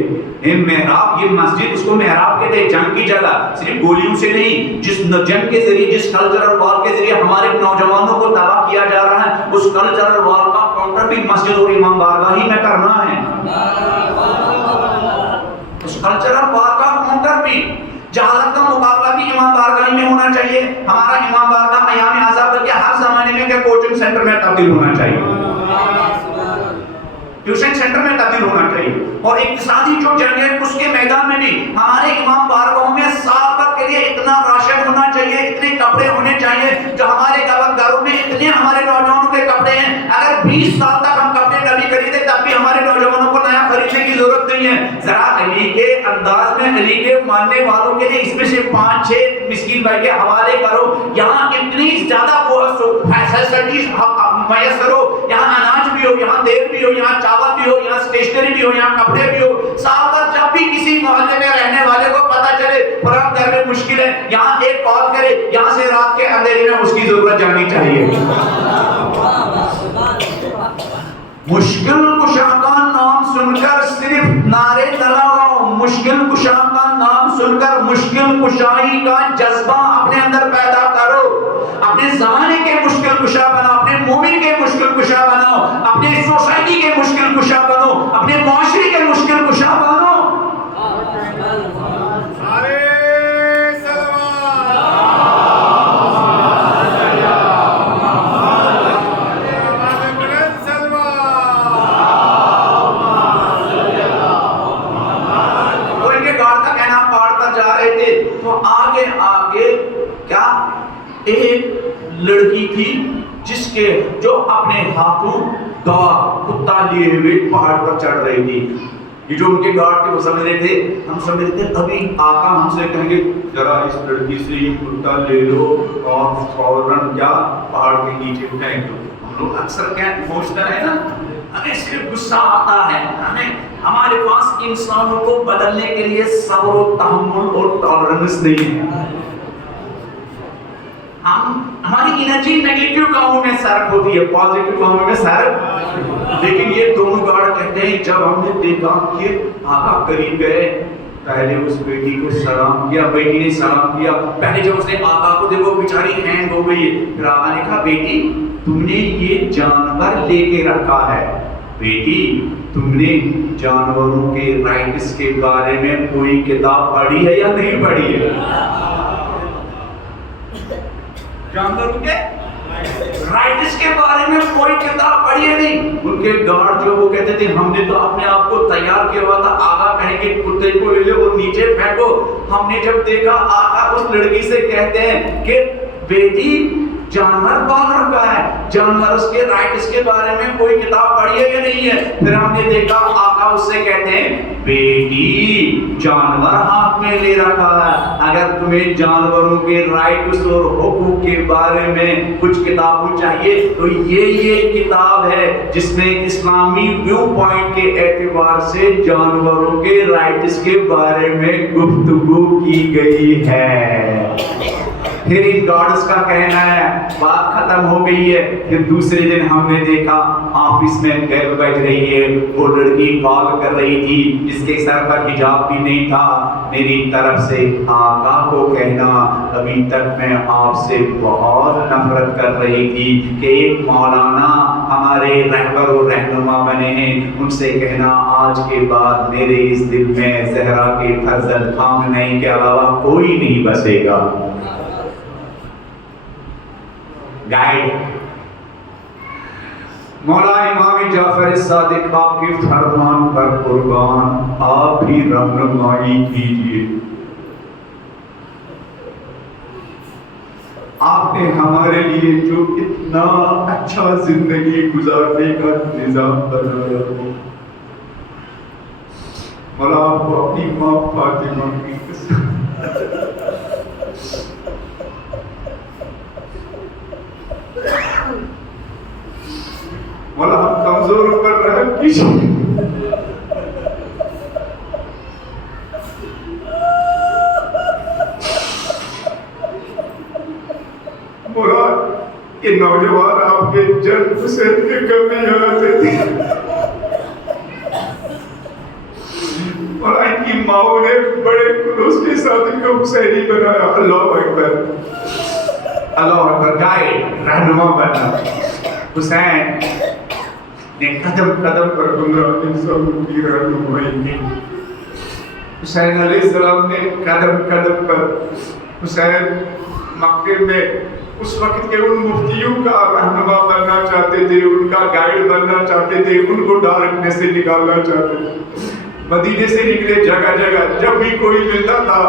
محراب, یہ مسجد اس کو محراب کہتے ہیں, جنگ کی جگہ, صرف گولیوں سے نہیں, جس جنگ کے ذریعے جس کلچرل وار کے ذریعے ہمارے نوجوانوں کو تباہ کیا جا رہا ہے اس کلچرل وار کا کاؤنٹر بھی مسجد اور امام بارگاہ ہی میں کرنا ہے. اس کلچرل وار کا کاؤنٹر بھی, جہالت کا مقابلہ بھی امام بارگاہ میں ہونا چاہیے. ہمارا امام بارگاہ ایام آزاد کے ہر زمانے میں کیا کوچنگ سینٹر میں تبدیل ہونا چاہیے, ٹیوشن سینٹر میں تبدیل ہونا چاہیے. اور اقتصادی جو جنگ ہے اس کے میدان میں بھی ہمارے امام بارگاہوں میں سال بھر کے لیے اتنا راشن ہونا چاہیے, اتنے کپڑے ہونے چاہیے. جو ہمارے گھروں میں اتنے ہمارے نوجوانوں کے کپڑے ہیں, اگر 20 سال تک ہم کپڑے کبھی خریدے تب بھی ہمارے نوجوانوں کو نیا خریدنے کی ضرورت نہیں ہے. ذرا علی کے انداز میں, علی کے ماننے والوں کے لیے اس میں سے 5-6 مسکین بھائی کے حوالے کرو. یہاں اتنی زیادہ فیسلٹیز میسر ہو, یہاں اناج بھی ہو, یہاں تیل بھی ہو, یہاں چاول بھی ہو, یہاں اسٹیشنری بھی ہو, یہاں کپڑے بھی ہو. سال بھر جب بھی کسی محلے میں رہنے والے کو پتا چلے فلاں گھر میں مشکل ہے, یہاں ایک کال کرے, یہاں سے رات کے اندھیرے میں اس کی ضرورت جانی چاہیے. مشکل کشا کا نام سن کر صرف نعرے لگاؤ, مشکل کشا کا نام سن کر مشکل کشائی کا جذبہ اپنے اندر پیدا کرو. اپنے زمانے کے مشکل کشا بناؤ, اپنے مومن کے مشکل کشا بناؤ, اپنے سوسائٹی کے مشکل کشا بنو, اپنے معاشرے کے مشکل کشا بنو. تو آگے آگے کیا ایک لڑکی تھی جس کے جو اپنے ہاتھوں گاڑ کتا لیے ہوئے پہاڑ پر چڑھ رہی تھی. یہ جو ان کے گارڈ تھے وہ سمجھ رہے تھے, ہم سمجھ رہے تھے ابھی آقا ہم سے کہیں گے ذرا اس لڑکی سے یہ کتا لے لو اور فوراً کیا پہاڑ کے نیچے پھینک دو. لوگ اکثر کیا ایموشنل ہے نا، ہمیں صرف غصہ آتا ہے، ہمارے پاس انسانوں کو بدلنے کے لیے صبر و تحمل اور ٹالرنس نہیں ہے. ہماری انرجی نیگیٹو کاموں میں صرف ہوتی ہے، پازیٹو کاموں میں صرف. لیکن یہ دونوں گارڈ کہتے ہیں جب ہم نے دیکھا کہ آقا قریب گئے، پہلے اس بیٹی کو سلام کیا، بیٹی نے سلام کیا. پہلے جب اس نے آقا کو دیکھو بیچاری ہینگ ہو گئی، پھر آقا نے کہا بیٹی تم نے یہ جانور لے کے رکھا ہے، بیٹی تم نے جانوروں کے رائٹس کے بارے میں کوئی کتاب پڑھی ہے یا نہیں پڑھی ہے؟ جانوروں کے رائٹس کے بارے میں کوئی کتاب پڑھی ہے نہیں. ان کے گارڈ جو وہ کہتے تھے ہم نے تو اپنے آپ کو تیار کیا ہوا تھا، آقا کہیں کہ کتے کو لے لو اور نیچے پھینکو. ہم نے جب دیکھا آقا اس لڑکی سے کہتے ہیں کہ بیٹی جانور پال رکھا ہے، جانور اس کے رائٹس کے بارے میں کوئی کتاب پڑھی ہے یا نہیں ہے؟ پھر ہم نے دیکھا آقا اس سے کہتے ہیں بیٹی جانور ہاتھ میں لے رکھا ہے، اگر تمہیں جانوروں کے رائٹس اور حقوق کے بارے میں کچھ کتاب چاہیے تو یہ کتاب ہے جس میں اسلامی ویو پوائنٹ کے اعتبار سے جانوروں کے رائٹس کے بارے میں گفتگو کی گئی ہے. پھر ان گارڈز کا کہنا ہے بات ختم ہو گئی ہے. پھر دوسرے دن ہم نے دیکھا آفس میں بیل بج رہی ہے، وہ لڑکی کال کر رہی تھی جس کے سر پر حجاب بھی نہیں تھا، میری طرف سے آقا کو کہنا ابھی تک میں آپ سے بہت نفرت کر رہی تھی کہ ایک مولانا ہمارے رہبر و رہنما بنے ہیں، ان سے کہنا آج کے بعد میرے اس دل میں زہرا کے فرزند خامنہئی کے علاوہ کوئی نہیں بسے گا. گائیڈ مولا امام جعفر صادق آپ کے فرمان پر قربان، آپ بھی رہنمائی کیجیے. آپ نے ہمارے لیے جو اتنا اچھا زندگی گزارنے کا نظام بنایا ہو، مولا آپ کو اپنی ماں فاطمہ کی قسم مولا ہم کمزوروں پر رحم کیجیے. مولا یہ نوجوان آپ کے جد حسین کے کمی آتے تھے، مولا ان کی ماؤں نے بڑے خلوص کے ساتھ ان کو حسینی بنایا. اللہ اکبر اللہ اکبر. گائیڈ رہنما بننا. حسین نے قدم قدم پر گمراہ انسانوں کی رہنمائی کی. حسین علیہ السلام نے قدم قدم پر حسین مکے میں اس وقت کے ان مفتیوں کا رہنما بننا چاہتے تھے، ان کا گائیڈ بننا چاہتے تھے، ان کو ڈارکنیس سے نکالنا چاہتے تھے. مدینے سے نکلے جگہ جگہ، جب بھی کوئی ملتا تھا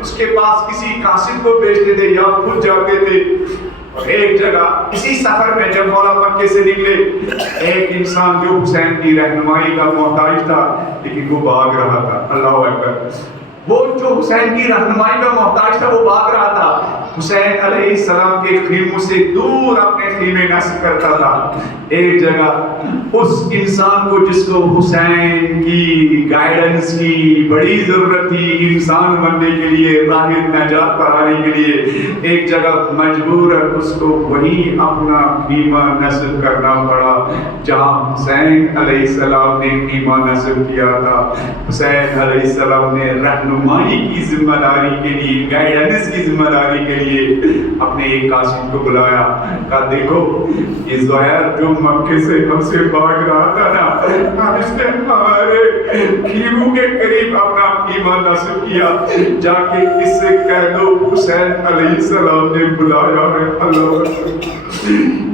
اس کے پاس کسی قاصد کو بھیجتے تھے یا خود جاتے تھے. ایک جگہ اسی سفر میں جب مولا مکے سے نکلے، ایک انسان جو حسین کی رہنمائی کا محتاج تھا لیکن وہ بھاگ رہا تھا. اللہ اکبر. وہ جو حسین کی رہنمائی کا محتاج تھا وہ بھاگ رہا تھا. حسین علیہ السلام کے خیموں سے دور اپنے خیمے نصب کرتا تھا. ایک جگہ اس انسان کو جس کو حسین کی گائیڈنس کی بڑی ضرورت تھی انسان بننے کے لیے، راہ نجات پر آنے کے لیے، ایک جگہ مجبور اس کو وہی اپنا خیمہ نصب کرنا پڑا جہاں حسین علیہ السلام نے خیمہ نصب کیا تھا. حسین علیہ السلام نے رہنمائی کی ذمہ داری کے لیے، گائیڈنس کی ذمہ داری کے لیے اپنے ایک قاصد کو بلایا. کہا دیکھو یہ زہیر جو مکے سے ہم سے بھاگ رہا تھا نا، اس نے ہمارے خیموں کے قریب اپنا خیمہ نصب کیا، جا کے اس سے کہہ دو حسین علیہ السلام نے بلایا ہے. اللہ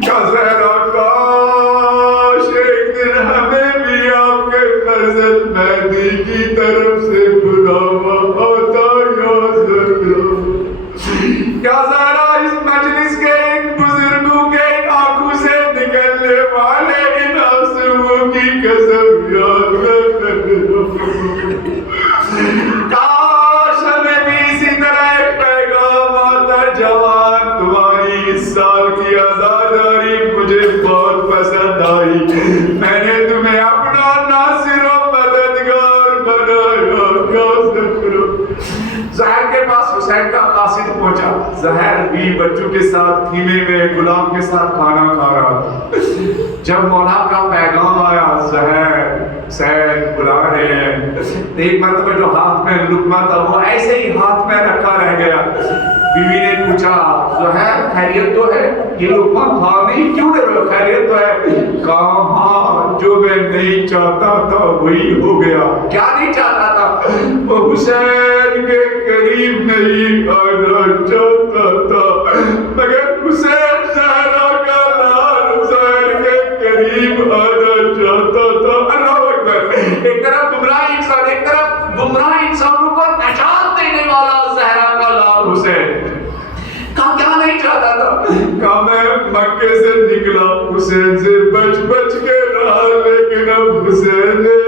کا زہرا کاش ایک دن ہمیں بھی آپ کے فرزند مہدی کی طرف سے بلاوا آتا یا زہرا. کیا زہرا اس مجلس کے ان بزرگوں کے آنکھوں سے نکلنے والے ان آنسوؤں کی قسم یاد رکھنا. کاش ہمیں بھی اسی طرح ایک پیغام آتا، جوان تمہاری اس سال کی عزاداری مجھے بہت حسین کا قاصد پہنچا. زہر بھی بچوں کے ساتھ خیمے میں غلام کے ساتھ کھانا کھا رہا تھا. جب مولا کا پیغام آیا زہر حسین بلا رہے ہیں, ایک مرتبہ جو ہاتھ میں لقمہ تھا وہ ایسے ہی ہاتھ میں رکھا رہ گیا. بیوی نے پوچھا زہر خیریت تو ہے؟ یہ لقمہ کھا نہیں کیوں رہے ہو؟ خیریت تو ہے؟ کہا ہاں جو میں نہیں چاہتا تھا وہی ہو گیا. کیا نہیں چاہتا تھا؟ وہ حسین کے قریب نہیں آنا چاہتا تھا, مگر حسین زہرا کا لال حسین کے قریب آنا چاہتا تھا. اللہ اکبر. ایک طرف گمراہ انسان, ایک طرف گمراہ انسانوں کو نجات دینے والا زہرا کا لال حسین. کہا کیا نہیں چاہتا تھا؟ کہا میں مکے سے نکلا حسین سے بچ بچ کے رہا, لیکن اب حسین نے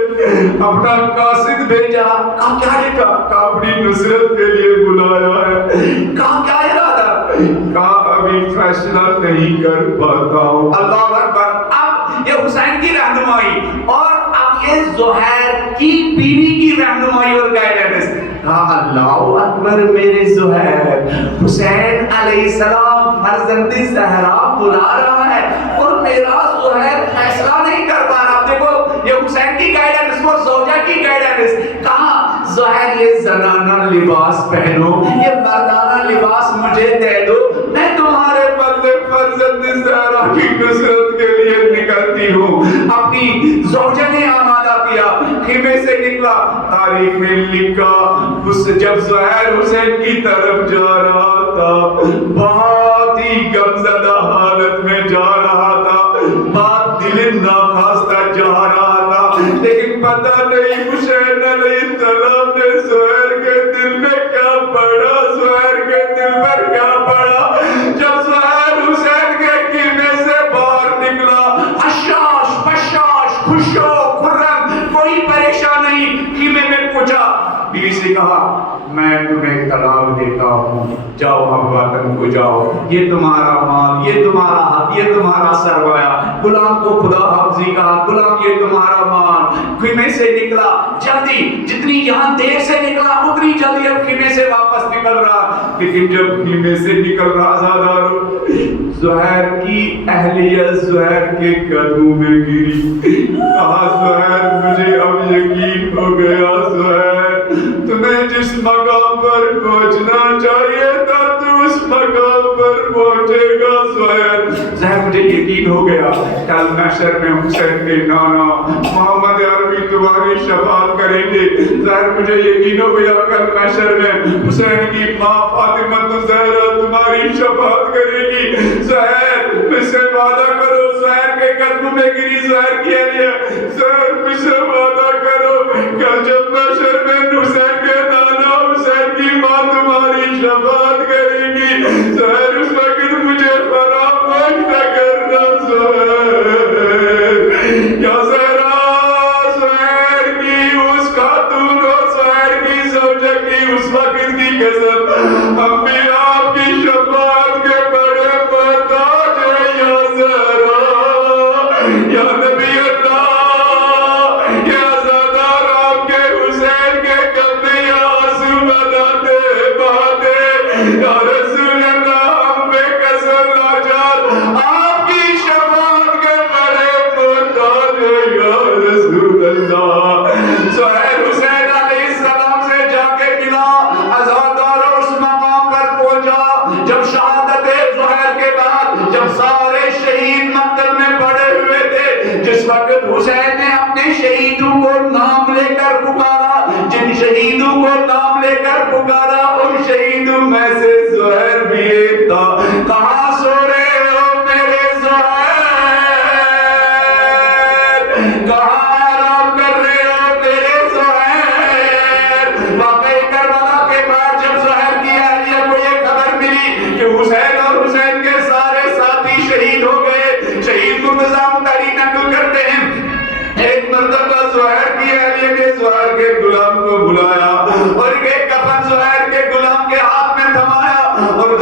اپنا قاصد بھیجا. کہا کیا لکھا؟ کہا اپنی نصرت کے لیے بلایا ہے. کہا کیا ارادہ؟ کہا ابھی فیصلہ نہیں کر پاتا ہوں. اللہ اکبر. اب یہ حسین کی رہنمائی اور اب یہ زہیر کی بیوی کی رہنمائی اور گائیڈنس. کہا اللہ اکبر میرے زہیر, حسین علیہ السلام فرزند زہرا بلا رہا ہے اور میرا زہیر فیصلہ نہیں کر پا رہا. دیکھو یہ حسین کی گائیڈنس اور زوجہ کی گائیڈنس. کہا زہیر یہ زنانہ لباس پہنو, یہ مردانہ لباس مجھے دے دو, میں تمہارے بدلے فرزند زہرا کی نصرت کے لیے نکلتی ہوں. اپنی زوجہ نے آمادہ کیا, خیمے سے نکلا. تاریخ میں لکھا جب زہیر حسین کی طرف جا رہا تھا بہت ہی غمزدہ حالت میں جا رہا تھا, بات دل ناخواستہ جا رہا تھا, لیکن پتہ نہیں حسین علیہ السلام نے زہیر کے دل میں کیا پڑا, زہیر کے دل پر کیا پڑا. جب زہیر حسین کے خیمے سے باہر نکلا, حشاش بشاش خوش و خرم, کوئی پریشان نہیں. خیمے میں پوچھا, بیوی سے کہا میں تمہیں طلاق دیتا ہوں, جاؤ ہم وطن کو جاؤ, یہ تمہارا مال, یہ تمہارا حق, یہ تمہارا سرمایہ. غلام کو خدا حافظی کہا, غلام یہ تمہارا مال. خیمے سے نکلا جلدی, جتنی یہاں دیر سے نکلا اتنی جلدی اب خیمے سے واپس نکل رہا. لیکن جب خیمے سے نکل رہا آزادارو, زہیر کی اہلیہ زہیر کے قدموں میں گری. کہا زہیر مجھے اب یقین ہو گیا, زہیر تمہیں جس مقام پر پہنچنا چاہیے تھا تو اس مقام پر پہنچے گا. زہیر مجھے یقین ہو گیا کل محشر میں حسین کے نانا محمد عربی تمہاری شفاعت کریں گے. زہیر مجھے یقین ہو گیا کل محشر میں حسین کی ماں فاطمہ الزہرا تمہاری شفاعت کرے گی. زہیر مجھ سے وعدہ کرو, زہیر کے قدموں میں گری زہیر کی اہلیہ, زہیر مجھ سے وعدہ کرو کل جب محشر میں حسین کے نانا حسین کی ماں تمہاری شفاعت کرے گی, زہیر اس وقت مجھے فراموش نہ کرنا. زہیر یا زہرا, زہیر کی اس خاتون و زہیر کی زوجہ کی اس وقت کی قسم, ہم بھی آپ کی شفاعت کے بڑے محتاج ہیں. یا زہرا, یا نبی اللہ, یا زادار آپ کے حسین کے قدمے آنسو بناتے بہاتے. یا رسول اللہ ہم بے قصر لاچار آپ کی شفاعت کے بڑے محتاج ہیں. یا رسول اللہ. زہیر حسین علیہ السلام سے جا کے ملا, عزادار اس مقام پر پہنچا جب شہادت زہیر کے بعد جب سارے شہید مقتل میں پڑے ہوئے تھے, جس وقت حسین نے اپنے شہیدوں کو نام لے کر پکارا, جن شہیدوں کو نام لے کر پکارا ان شہیدوں میں سے زہیر بھی ایک تھا. کہاں سو رہے ہو میرے زہیر, کہاں آرام کر رہے ہو میرے زہیر. واقعی کربلا کے بعد جب زہیر کی اہلیہ کو یہ خبر ملی کہ حسین اور حسین کے سارے ساتھی شہید ہو گئے, شہید مرتضیٰ مطہری نقل کرتے ہیں ایک مرتبہ زہیر کی اہلیہ نے زہیر کے غلام کو بلایا اور ایک کفن زہیر کے غلام کے ہاتھ میں تھمایا اور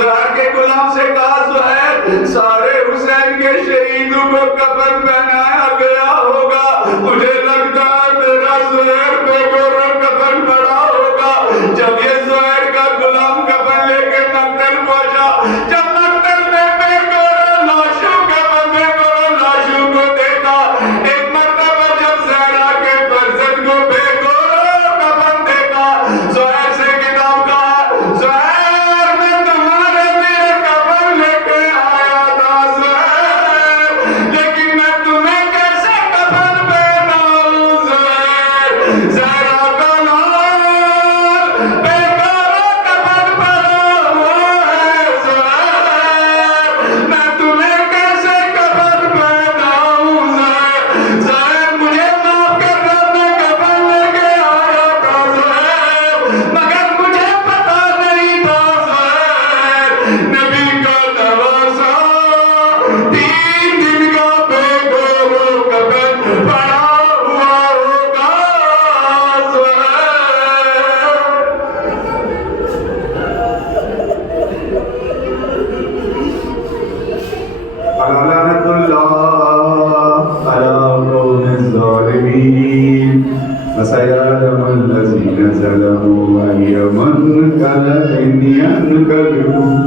وسيعلم الذين ظلموا أي منقلب ينقلبون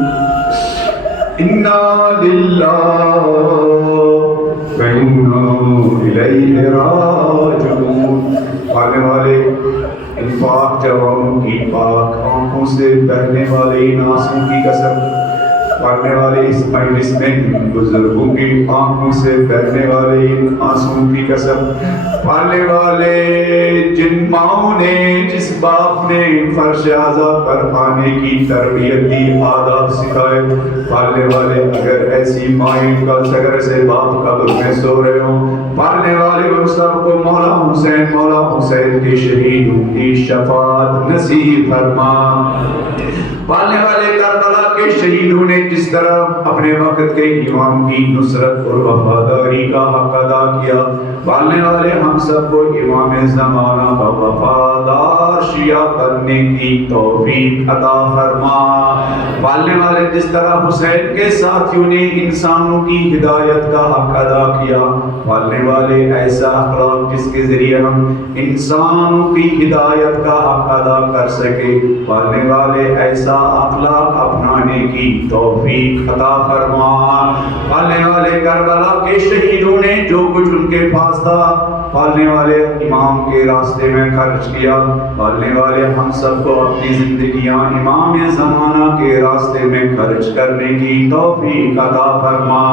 إنا لله وإنا إليه راجعون. پڑھنے والے ان پاک جوانوں کی پاک آنکھوں سے بہنے والے ان آنسوں کی قسم، پڑھنے والے اس مجلس میں ان بزرگوں کی آنکھوں سے بہنے والے ان آنسوں کی قسم، پڑھنے والے جن ماؤں نے جس باپ نے فرش اعضا پر آنے کی تربیت دی، آداب سکھائے، پڑھنے والے اگر ایسی مائیں کا سگر سے باپ قبر میں سو رہے ہوں، پڑھنے والے ان سب کو مولا حسین کے شہیدوں کی شفاعت نصیب فرما. پالنے والے کربلا کے شہیدوں نے جس طرح اپنے وقت کے امام کی نصرت اور وفاداری کا حق ادا کیا، پالنے والے ہم سب کو امام زمانہ کا وفادار شیعہ بننے کی توفیق عطا فرما. پالنے والے جس طرح حسین کے ساتھیوں نے انسانوں کی ہدایت کا حق ادا کیا، پالنے والے ایسا اخلاق جس کے ذریعے ہم انسانوں کی ہدایت کا حق ادا کر سکے، پالنے والے ایسا اخلاق اپنانے کی توفیق عطا فرما. پالنے والے کربلا کے شہیدوں نے جو کچھ ان کے پاس تھا پالنے والے امام کے راستے میں خرچ کیا، پالنے والے ہم سب کو اپنی زندگیاں امام زمانہ کے راستے میں خرچ کرنے کی توفیق عطا فرما.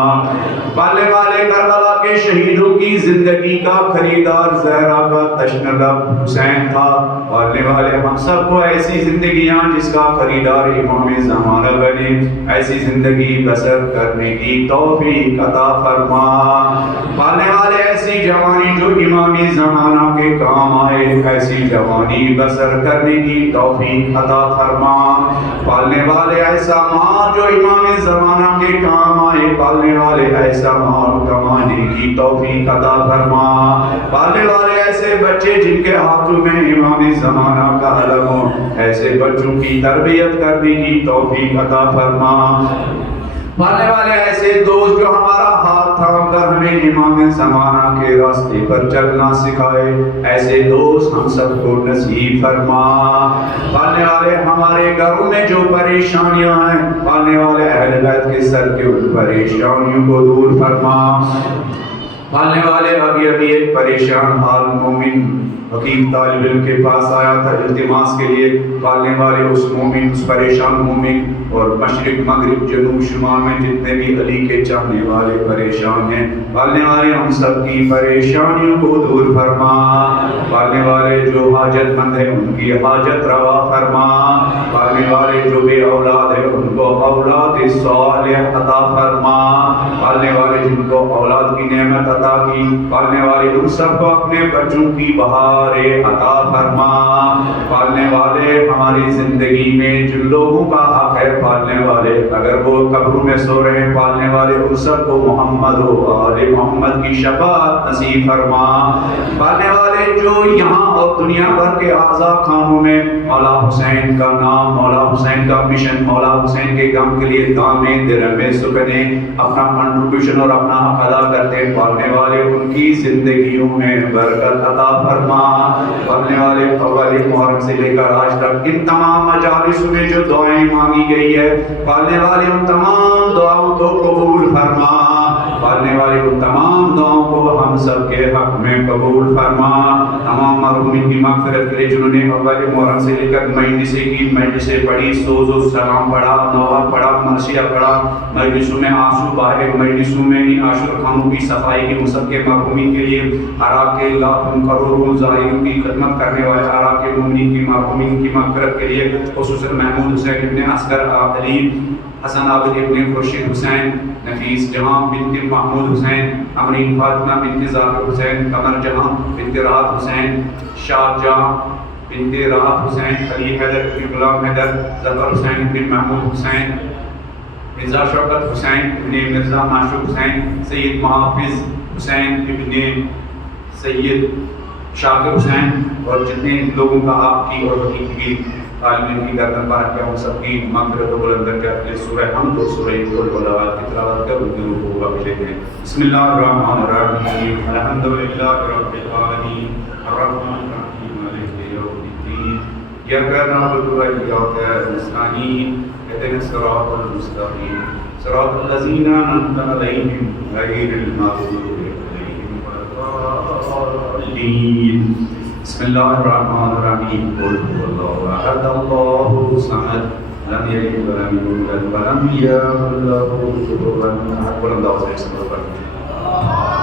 پالنے والے کربلا کے شہیدوں کی زندگی کا خریدار زہرا کا تشنہ لب حسین تھا، پالنے والے ہم سب کو ایسی زندگیاں جس کا خریدار امام زمانہ بنے، ایسی زندگی بسر کرنے کی توفیق عطا فرما. پالنے والے ایسی جوانی جو امام زمانہ کے کام آئے، ایسی جوانی بسر کرنے کی توفیق عطا فرما. پالنے والے ایسا مال جو امام زمانہ کے کام آئے، پالنے والے ایسا مال کمانے کی توفیق عطا فرما. پالنے والے ایسے بچے جن کے ہاتھوں میں امام زمانہ کا علم ہو، ایسے بچوں کی تربیت کرنے کی توفیق عطا فرما. پالنے والے ایسے دوست جو ہمارا ہاتھ تھام کر ہمیں امام زمانہ کے راستے پر چلنا سکھائے، ایسے دوست ہم سب کو نصیب فرما. پالنے والے ہمارے گھروں میں جو پریشانیاں ہیں، پالنے والے اہل بیت کے سر کے ان پریشانیوں کو دور فرما. پالنے والے ابھی ایک پریشان حال مومن حکیم طالب علم کے پاس آیا تھا التماس کے لیے، پالنے والے اس مومن، اس پریشان مومن اور مشرق مغرب جنوب شمال میں جتنے بھی علی کے چاہنے والے پریشان ہیں، پالنے والے ہم سب کی پریشانیوں کو دور فرما. پالنے والے جو حاجت مند ہیں ان کی حاجت روا فرما. پالنے والے جو بے اولاد ہیں ان کو اولاد صالح عطا فرما. پالنے والے جن کو اولاد کی نعمت عطا کی، پالنے والے ان سب کو اپنے بچوں کی بہار عطا فرما. پالنے والے ہماری زندگی میں جن لوگوں کا حق ہے، پالنے والے اگر وہ قبروں میں سو رہے ہیں، پالنے والے ان سب کو محمد و آل محمد کی شفاعت نصیب فرما. پالنے والے جو یہاں اور دنیا بھر کے اعضاء خانوں میں مولا حسین کا نام، مولا حسین کا مشن، مولا حسین کے غم کے لیے دامے درہمے سکنے اپنا کنٹریبیوشن اور اپنا حق ادا کرتے ہیں، پالنے والے ان کی زندگیوں میں برکت عطا فرما. پڑھنے والے اول محرم سے لے کر آج تک ان تمام مجالس میں جو دعائیں مانگی گئی ہے، پڑھنے والے ان تمام دعاؤں کو قبول فرما. پڑھنے والے ان تمام دعاؤں کو ہم سب کے حق میں قبول فرما. تمام مرحومین کی مغفرت کرے جنہوں نے اول محرم سے لے کر مجلسیں کی، مجلسیں پڑھی، سوز و سلام پڑھا، نوحہ پڑھا، مرثیہ پڑھا، مجلسوں میں آنسو بہائے، مجلسوں میں عاشور خانوں کی صفائی کی، سب کے مرحومین کے لیے عراق کے لاکھوں کروڑوں زائرین کی خدمت کرنے والے عراق کے مومنین کی مرحومین کی مغفرت کے لیے، خصوصاً محمود حسین ابن اصغر علی، حسن عابد ابن خورشید حسین، نفیس جہاں بنت محمود حسین، امرین فاطمہ بنت ظاہر حسین، قمر جہاں بنت راحت حسین، شاہ جہاں بنت راحت حسین، علی حیدر بن غلام حیدر، ظفر حسین بن محمود حسین، مرزا شوکت حسین ابن مرزا معشوق حسین، سید محافظ حسین ابن سید شاکر حسین، اور جتنے لوگوں کا آپ کی اور حقیقی طالب علم کی گردن پر رکھا ان سب کی مغفرت و بلند درجات کے لیے سورہ حمد اور سورہ قل کی تلاوت کر ان کو بخش لیتے ہیں. بسم اللہ الرحمن الرحیم، الحمد للہ رب العالمین، الرحمن الرحیم. إياك نعبد وإياك نستعين اهدنا الصراط المستقيم صراط الذين أنعمت عليهم غير المغضوب عليهم ولا الضالين بسم الله الرحمن الرحيم قل هو الله أحد الله الصمد لم يلد ولم يولد ولم يكن له كفوا أحد.